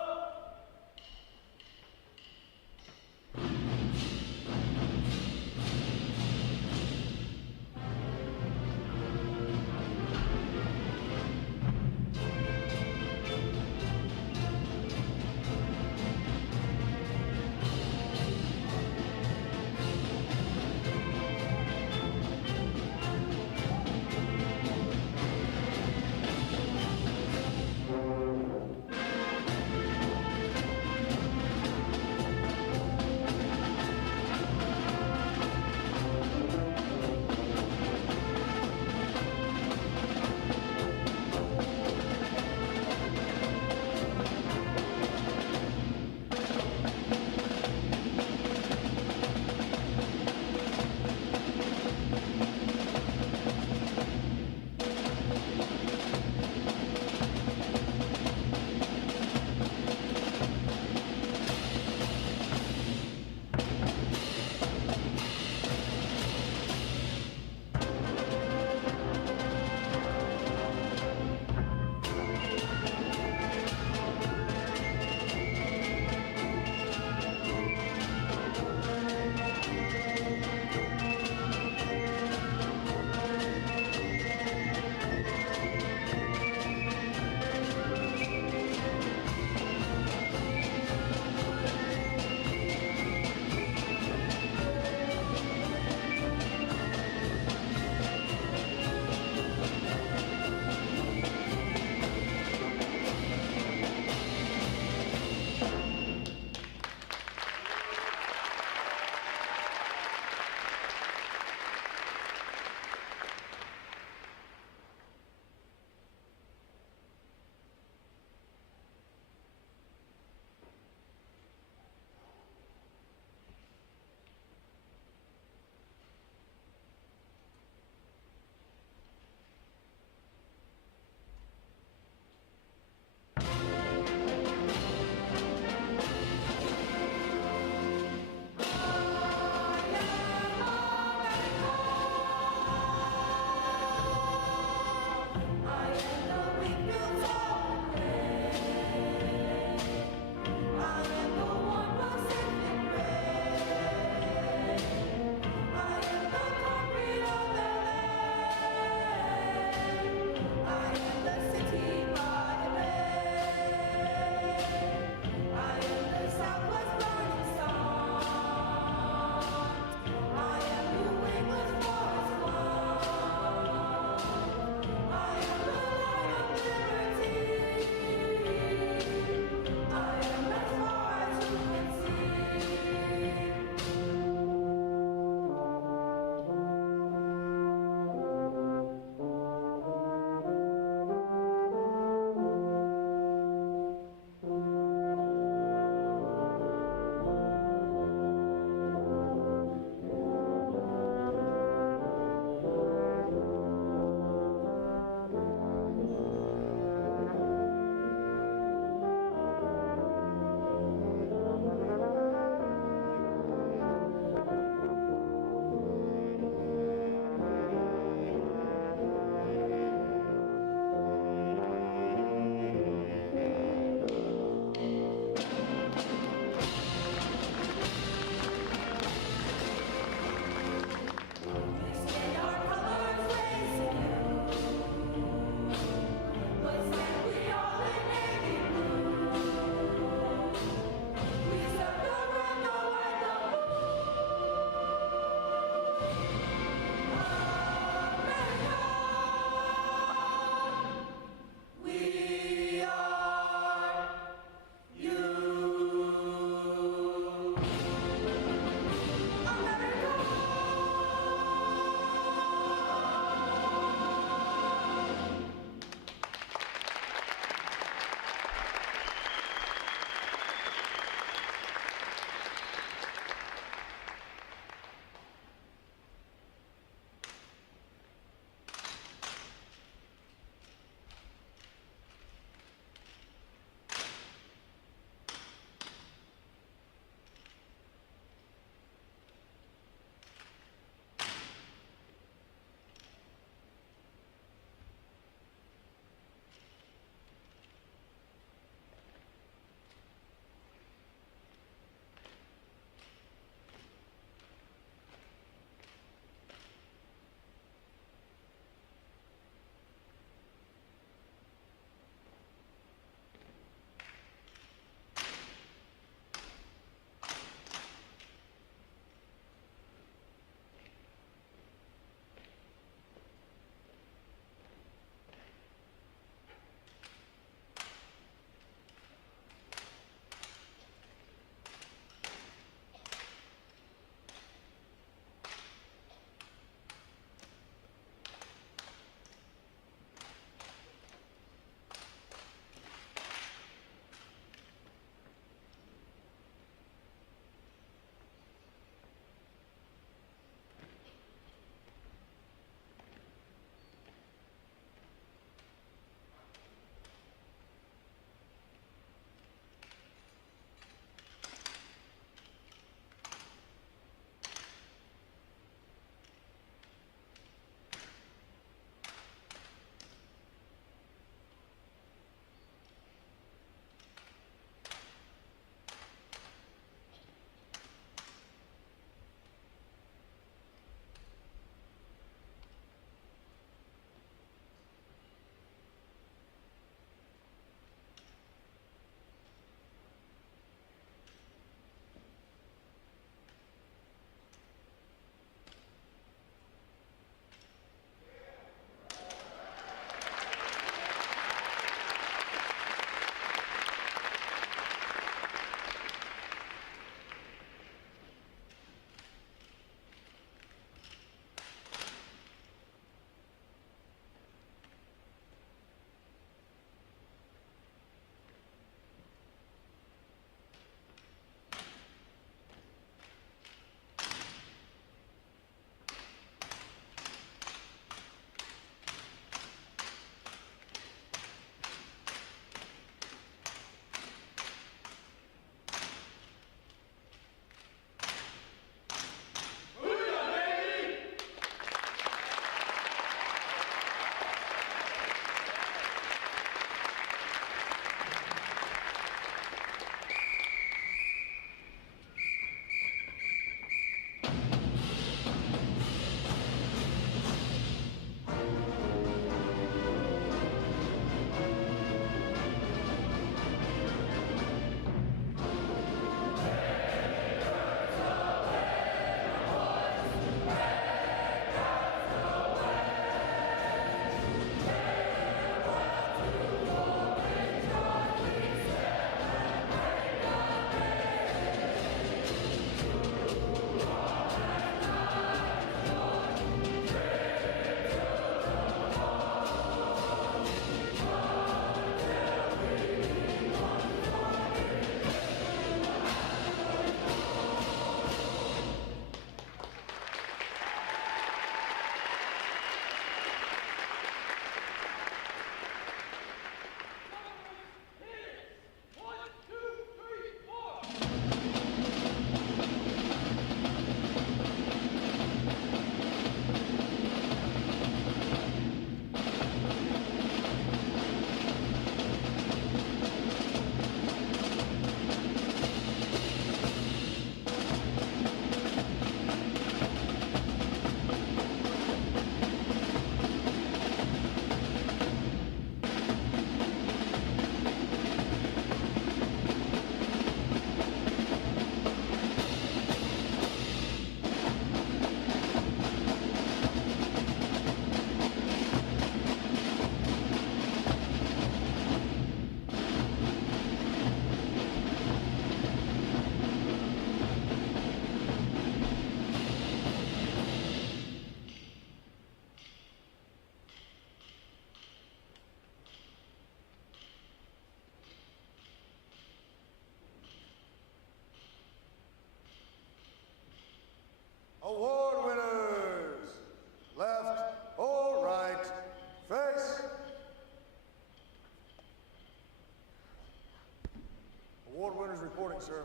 Award winners reporting, sir.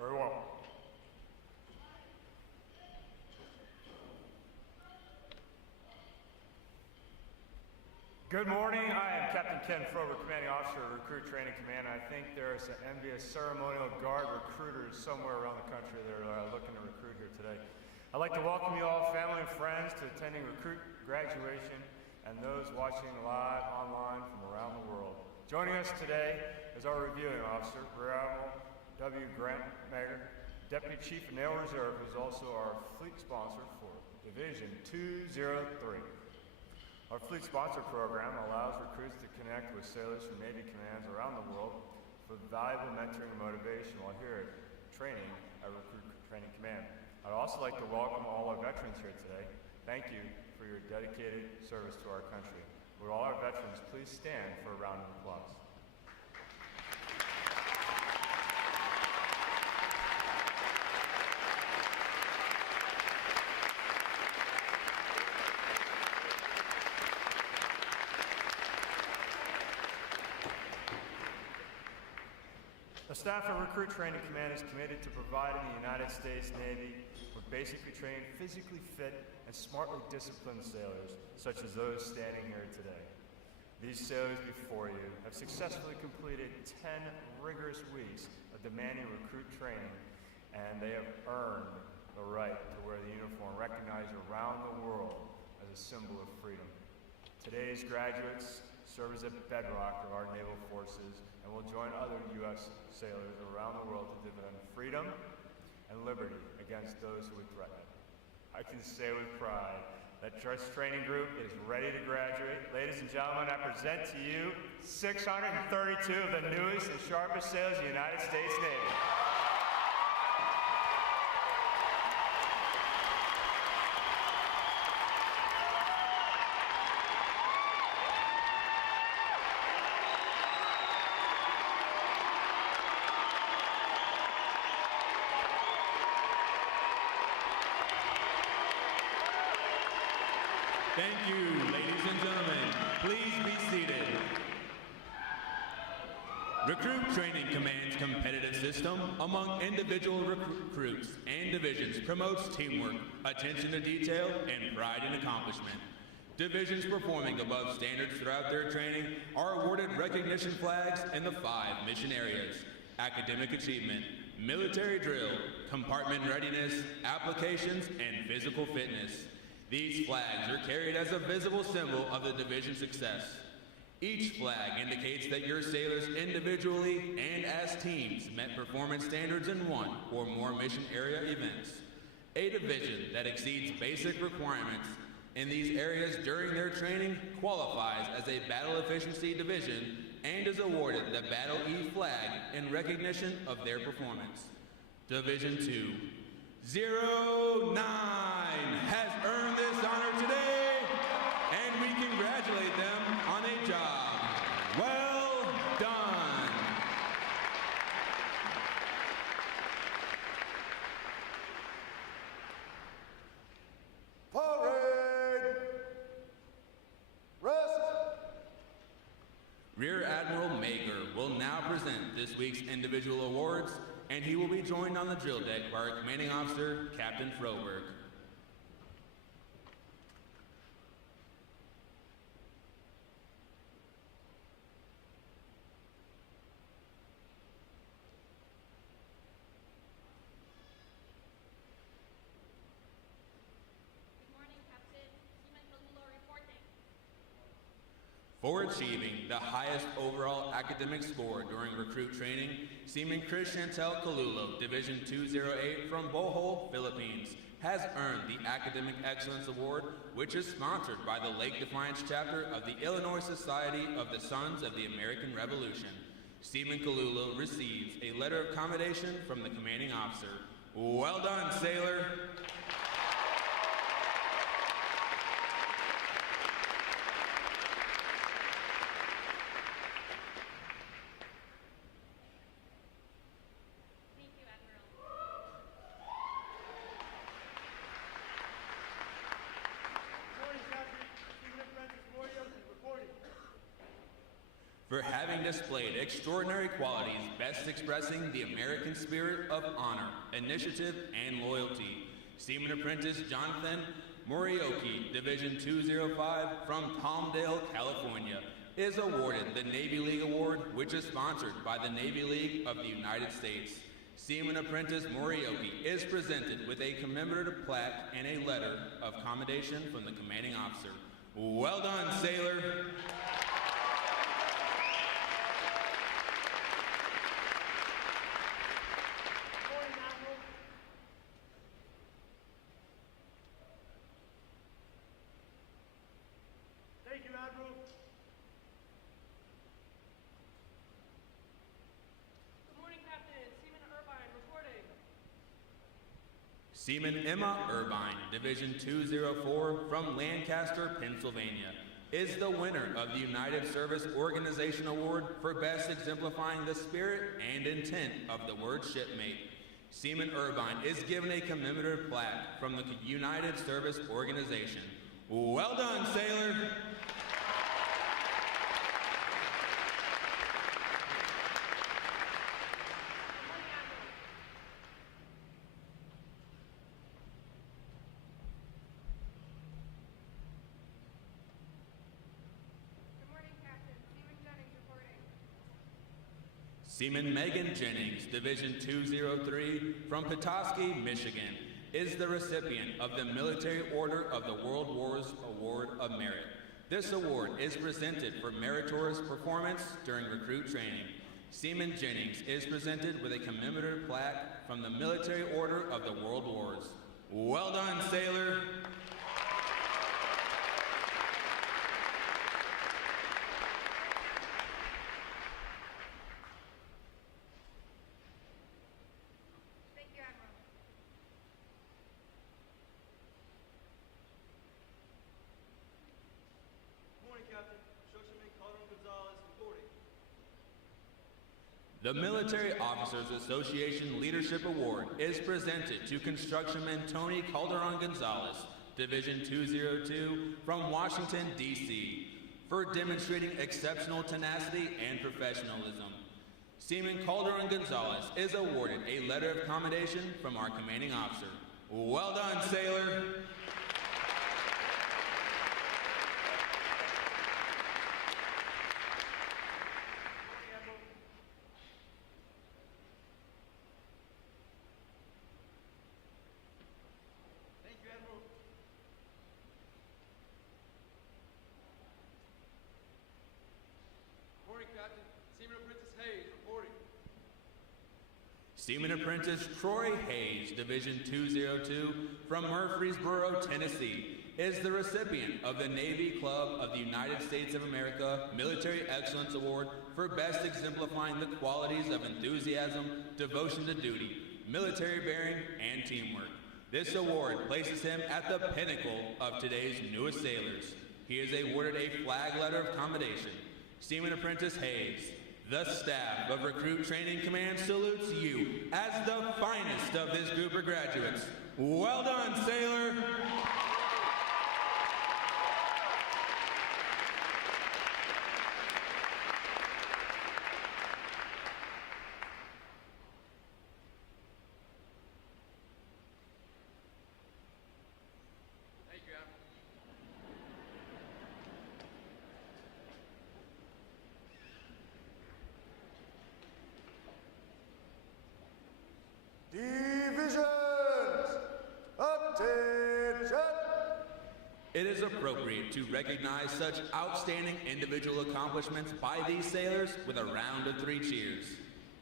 Very well. Good morning. I am Captain Ken Frober, Commanding Officer of Recruit Training Command. I think there's some envious ceremonial guard recruiters somewhere around the country that are looking to recruit here today. I'd like to welcome you all, family and friends, to attending recruit graduation and those watching live online from around the world. Joining us today is our reviewing officer, Rear Admiral W. Grant Mager, Deputy Chief of Naval Reserve, who's also our fleet sponsor for Division 203. Our fleet sponsor program allows recruits to connect with sailors from Navy commands around the world for valuable mentoring and motivation while here at training at Recruit Training Command. I'd also like to welcome all our veterans here today. Thank you for your dedicated service to our country. Would all our veterans please stand for a round of applause? The staff at Recruit Training Command is committed to providing the United States Navy with basically trained, physically fit, and smartly disciplined sailors, such as those standing here today. These sailors before you have successfully completed 10 rigorous weeks of demanding recruit training, and they have earned the right to wear the uniform recognized around the world as a symbol of freedom. Today's graduates serve as a bedrock of our naval forces and will join other U.S. sailors around the world to defend freedom and liberty against those who would threaten it. I can say with pride that this training group is ready to graduate. Ladies and gentlemen, I present to you 632 of the newest and sharpest sailors of the United States Navy. Thank you, ladies and gentlemen. Please be seated. Recruit Training Command's competitive system among individual recruits and divisions promotes teamwork, attention to detail, and pride in accomplishment. Divisions performing above standards throughout their training are awarded recognition flags in the 5 mission areas: academic achievement, military drill, compartment readiness, applications, and physical fitness. These flags are carried as a visible symbol of the division's success. Each flag indicates that your sailors individually and as teams met performance standards in 1 or more mission area events. A division that exceeds basic requirements in these areas during their training qualifies as a battle efficiency division and is awarded the Battle E flag in recognition of their performance. Division 209 has earned this honor today, and we congratulate them on a job well done. Parade! Rest! Rear Admiral Mager will now present this week's individual awards, and he will be joined on the drill deck by our commanding officer, Captain Froberg. For achieving the highest overall academic score during recruit training, Seaman Chris Chantel Kalulo, Division 208 from Bohol, Philippines, has earned the Academic Excellence Award, which is sponsored by the Lake Defiance chapter of the Illinois Society of the Sons of the American Revolution. Seaman Kalulo receives a letter of commendation from the commanding officer. Well done, sailor. for having displayed extraordinary qualities best expressing the American spirit of honor, initiative, and loyalty. Seaman Apprentice Jonathan Morioki, Division 205 from Palmdale, California, is awarded the Navy League Award, which is sponsored by the Navy League of the United States. Seaman Apprentice Morioki is presented with a commemorative plaque and a letter of commendation from the commanding officer. Well done, sailor. Thank you, Admiral. Good morning, Captain. Seaman Irvine reporting. Seaman Emma Irvine, Division 204 from Lancaster, Pennsylvania, is the winner of the United Service Organization Award for best exemplifying the spirit and intent of the word shipmate. Seaman Irvine is given a commemorative plaque from the United Service Organization. Well done, sailor. Seaman Megan Jennings, Division 203 from Petoskey, Michigan, is the recipient of the Military Order of the World Wars Award of Merit. This award is presented for meritorious performance during recruit training. Seaman Jennings is presented with a commemorative plaque from the Military Order of the World Wars. Well done, sailor. The Military Officers Association Leadership Award is presented to Constructionman Tony Calderon Gonzalez, Division 202 from Washington, D.C., for demonstrating exceptional tenacity and professionalism. Seaman Calderon Gonzalez is awarded a letter of commendation from our commanding officer. Well done, sailor. Seaman Apprentice Troy Hayes, Division 202 from Murfreesboro, Tennessee, is the recipient of the Navy Club of the United States of America Military Excellence Award for best exemplifying the qualities of enthusiasm, devotion to duty, military bearing, and teamwork. This award places him at the pinnacle of today's newest sailors. He is awarded a flag letter of commendation. Seaman Apprentice Hayes, the staff of Recruit Training Command salutes you as the finest of this group of graduates. Well done, sailor. Divisions, attention! It is appropriate to recognize such outstanding individual accomplishments by these sailors with a round of 3 cheers.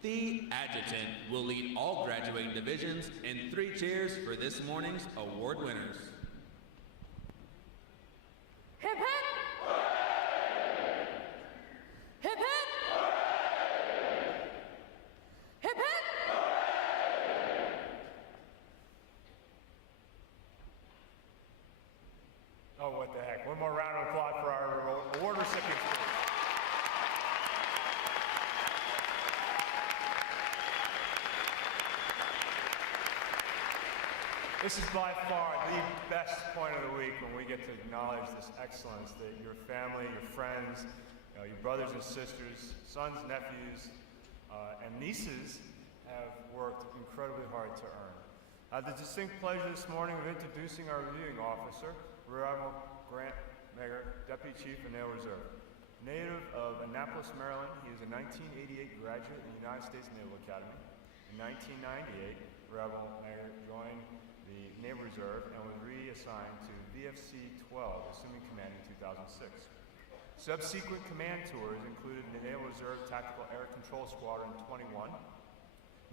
The adjutant will lead all graduating divisions in 3 cheers for this morning's award winners. Hip hip! Hip hip! Hip hip! Oh, what the heck. One more round of applause for our award recipients. This is by far the best point of the week when we get to acknowledge this excellence that your family, your friends, your brothers and sisters, sons, nephews, and nieces have worked incredibly hard to earn. I have the distinct pleasure this morning of introducing our reviewing officer, Rear Admiral Grant Meagher, Deputy Chief of Naval Reserve. Native of Annapolis, Maryland, he is a 1988 graduate of the United States Naval Academy. In 1998, Rear Admiral Meagher joined the Naval Reserve and was reassigned to VFC 12, assuming command in 2006. Subsequent command tours included the Naval Reserve Tactical Air Control Squadron 21,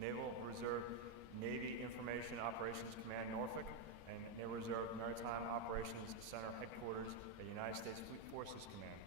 Naval Reserve Navy Information Operations Command Norfolk, and Naval Reserve Maritime Operations Center Headquarters at United States Fleet Forces Command.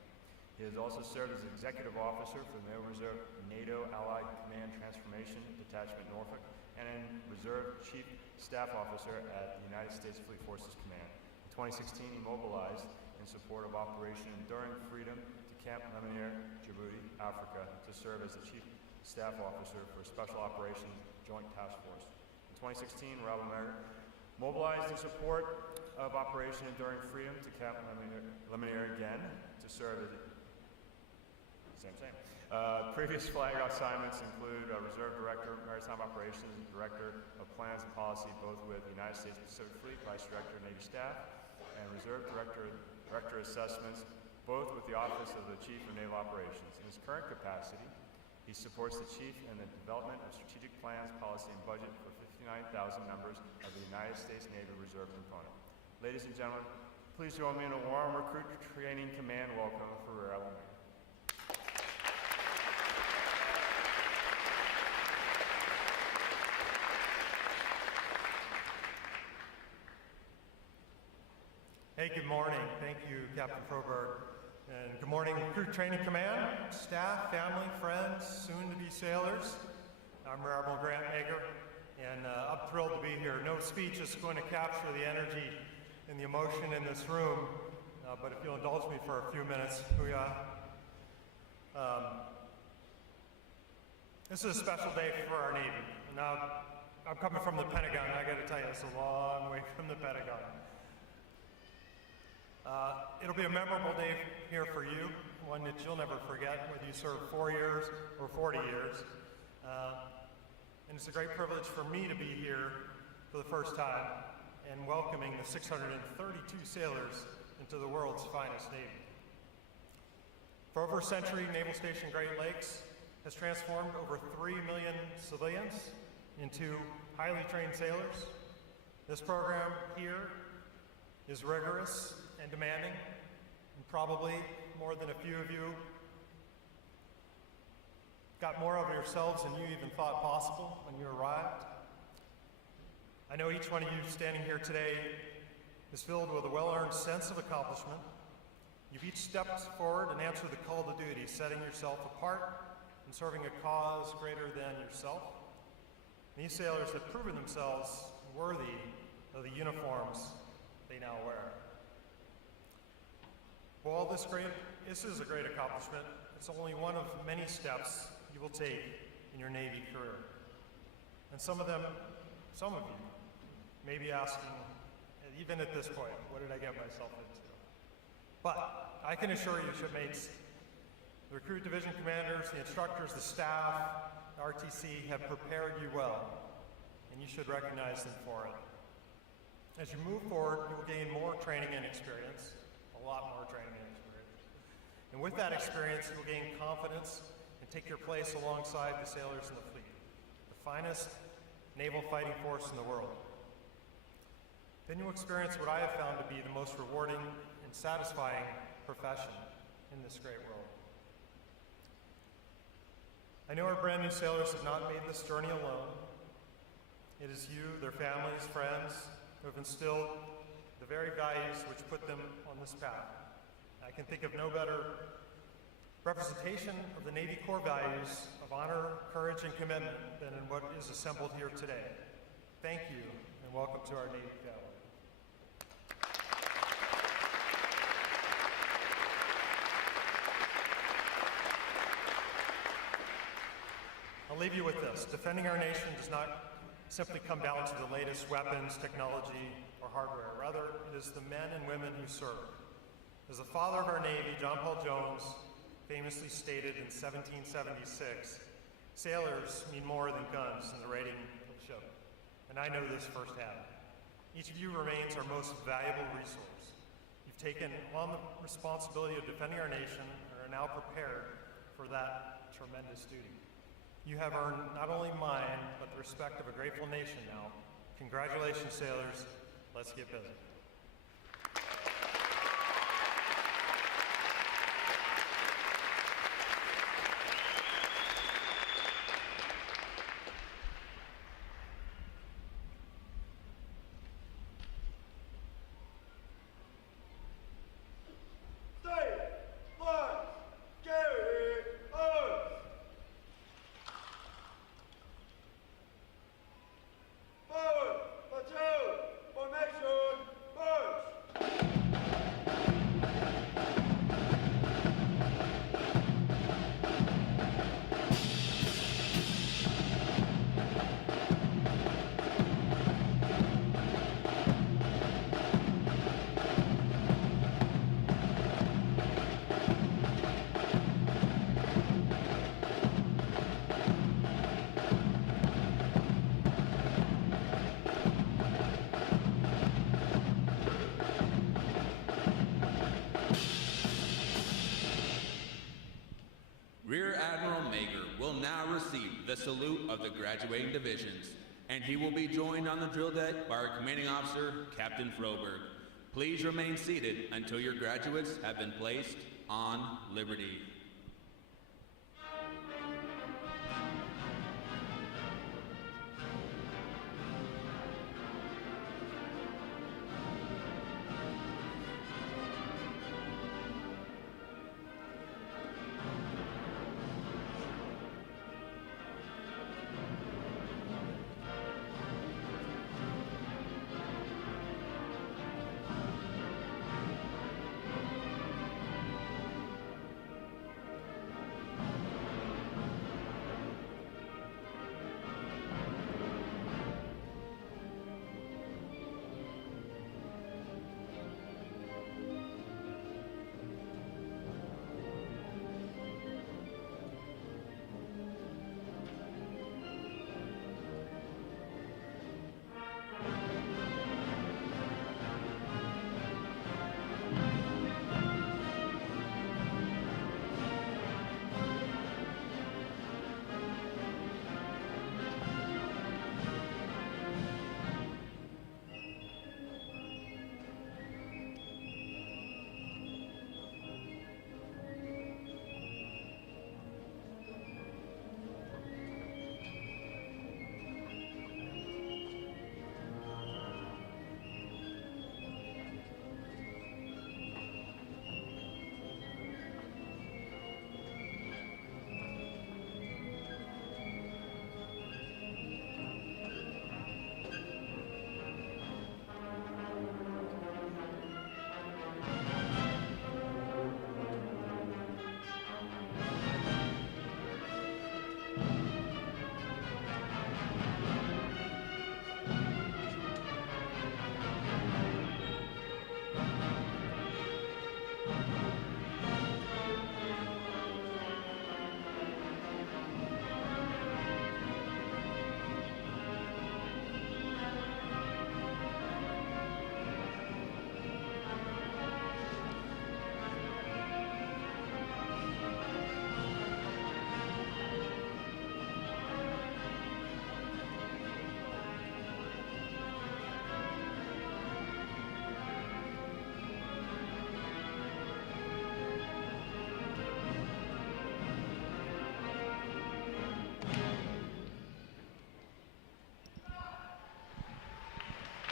He has also served as Executive Officer for the Naval Reserve NATO Allied Command Transformation Detachment Norfolk, and Reserve Chief Staff Officer at the United States Fleet Forces Command. In 2016, he mobilized in support of Operation Enduring Freedom to Camp Lemonnier, Djibouti, Africa, to serve as the Chief Staff Officer for Special Operations Joint Task Force. In 2016, Rear Admiral Meagher mobilized in support of Operation Enduring Freedom to Camp Lemonnier again, to serve as previous flag assignments include Reserve Director, Maritime Operations, Director of Plans and Policy, both with the United States Pacific Fleet, Vice Director of Navy Staff, and Reserve Director Assessments, both with the Office of the Chief of Naval Operations. In his current capacity, he supports the Chief in the development of strategic plans, policy, and budget for 59,000 members of the United States Navy Reserve component. Ladies and gentlemen, please join me in a warm recruit training command welcome for Rear Admiral Meagher. Hey, good morning. Thank you, Captain Froberg. And good morning, Recruit Training Command, staff, family, friends, soon-to-be sailors. I'm Rear Admiral Grant Meagher, and I'm thrilled to be here. No speech is going to capture the energy and the emotion in this room, but if you'll indulge me for a few minutes, this is a special day for our Navy. Now, I'm coming from the Pentagon. I got to tell you, it's a long way from the Pentagon. It'll be a memorable day here for you, one that you'll never forget, whether you serve 4 years or 40 years. And it's a great privilege for me to be here for the first time and welcoming the 632 sailors into the world's finest Navy. For over a century, Naval Station Great Lakes has transformed over 3 million civilians into highly trained sailors. This program here is rigorous and demanding, and probably more than a few of you got more of yourselves than you even thought possible when you arrived. I know each one of you standing here today is filled with a well-earned sense of accomplishment. You've each stepped forward and answered the call to duty, setting yourself apart and serving a cause greater than yourself. These sailors have proven themselves worthy of the uniforms they now wear. While this is a great accomplishment, it's only one of many steps you will take in your Navy career. And some of you may be asking, even at this point, what did I get myself into? But I can assure you, shipmates, the recruit division commanders, the instructors, the staff, the RTC have prepared you well, and you should recognize them for it. As you move forward, you will gain more training and experience, a lot more training and experience. And with that experience, you'll gain confidence and take your place alongside the sailors in the fleet, the finest naval fighting force in the world. Then you'll experience what I have found to be the most rewarding and satisfying profession in this great world. I know our brand new sailors have not made this journey alone. It is you, their families, friends, who have instilled the very values which put them on this path. I can think of no better representation of the Navy core values of honor, courage, and commitment than in what is assembled here today. Thank you, and welcome to our Navy family. I'll leave you with this. Defending our nation does not simply come down to the latest weapons, technology, or hardware. Rather, it is the men and women who serve. As the father of our Navy, John Paul Jones, famously stated in 1776, sailors mean more than guns in the rating of a ship. And I know this firsthand. Each of you remains our most valuable resource. You've taken on the responsibility of defending our nation and are now prepared for that tremendous duty. You have earned not only mine, but the respect of a grateful nation now. Congratulations, sailors. Let's get busy. Rear Admiral Mager will now receive the salute of the graduating divisions, and he will be joined on the drill deck by our commanding officer, Captain Froberg. Please remain seated until your graduates have been placed on liberty.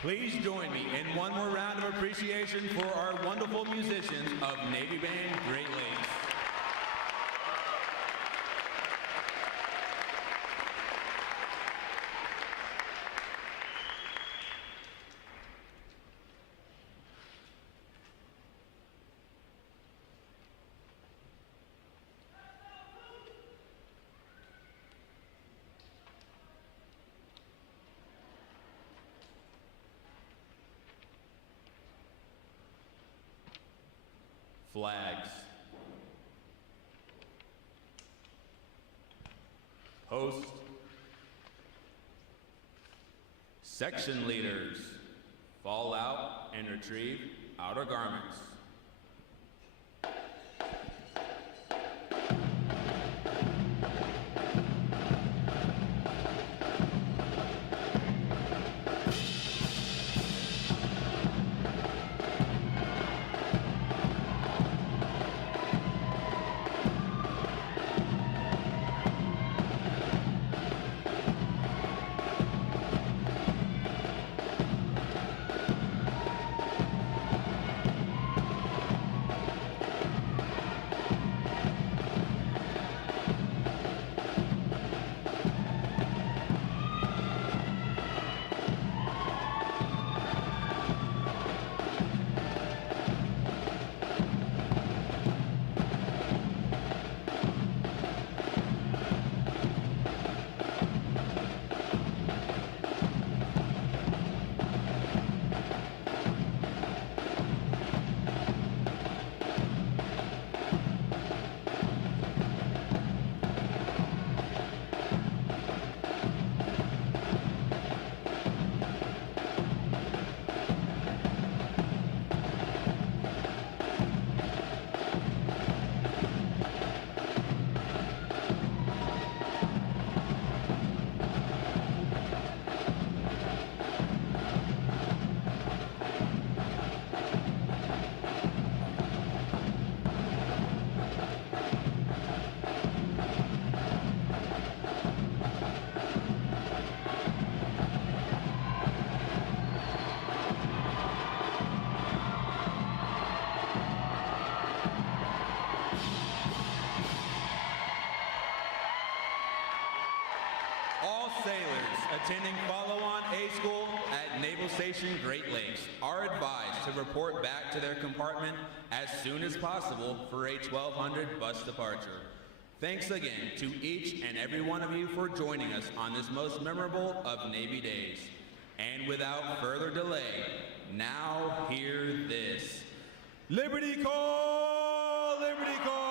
Please join me in one more round of appreciation for our wonderful musicians of Navy Band Great Lakes. Flags. Post. Section leaders, fall out and retrieve outer garments. All sailors attending follow-on A School at Naval Station Great Lakes are advised to report back to their compartment as soon as possible for a 1200 bus departure. Thanks again to each and every one of you for joining us on this most memorable of Navy days. And without further delay, now hear this. Liberty Call! Liberty Call!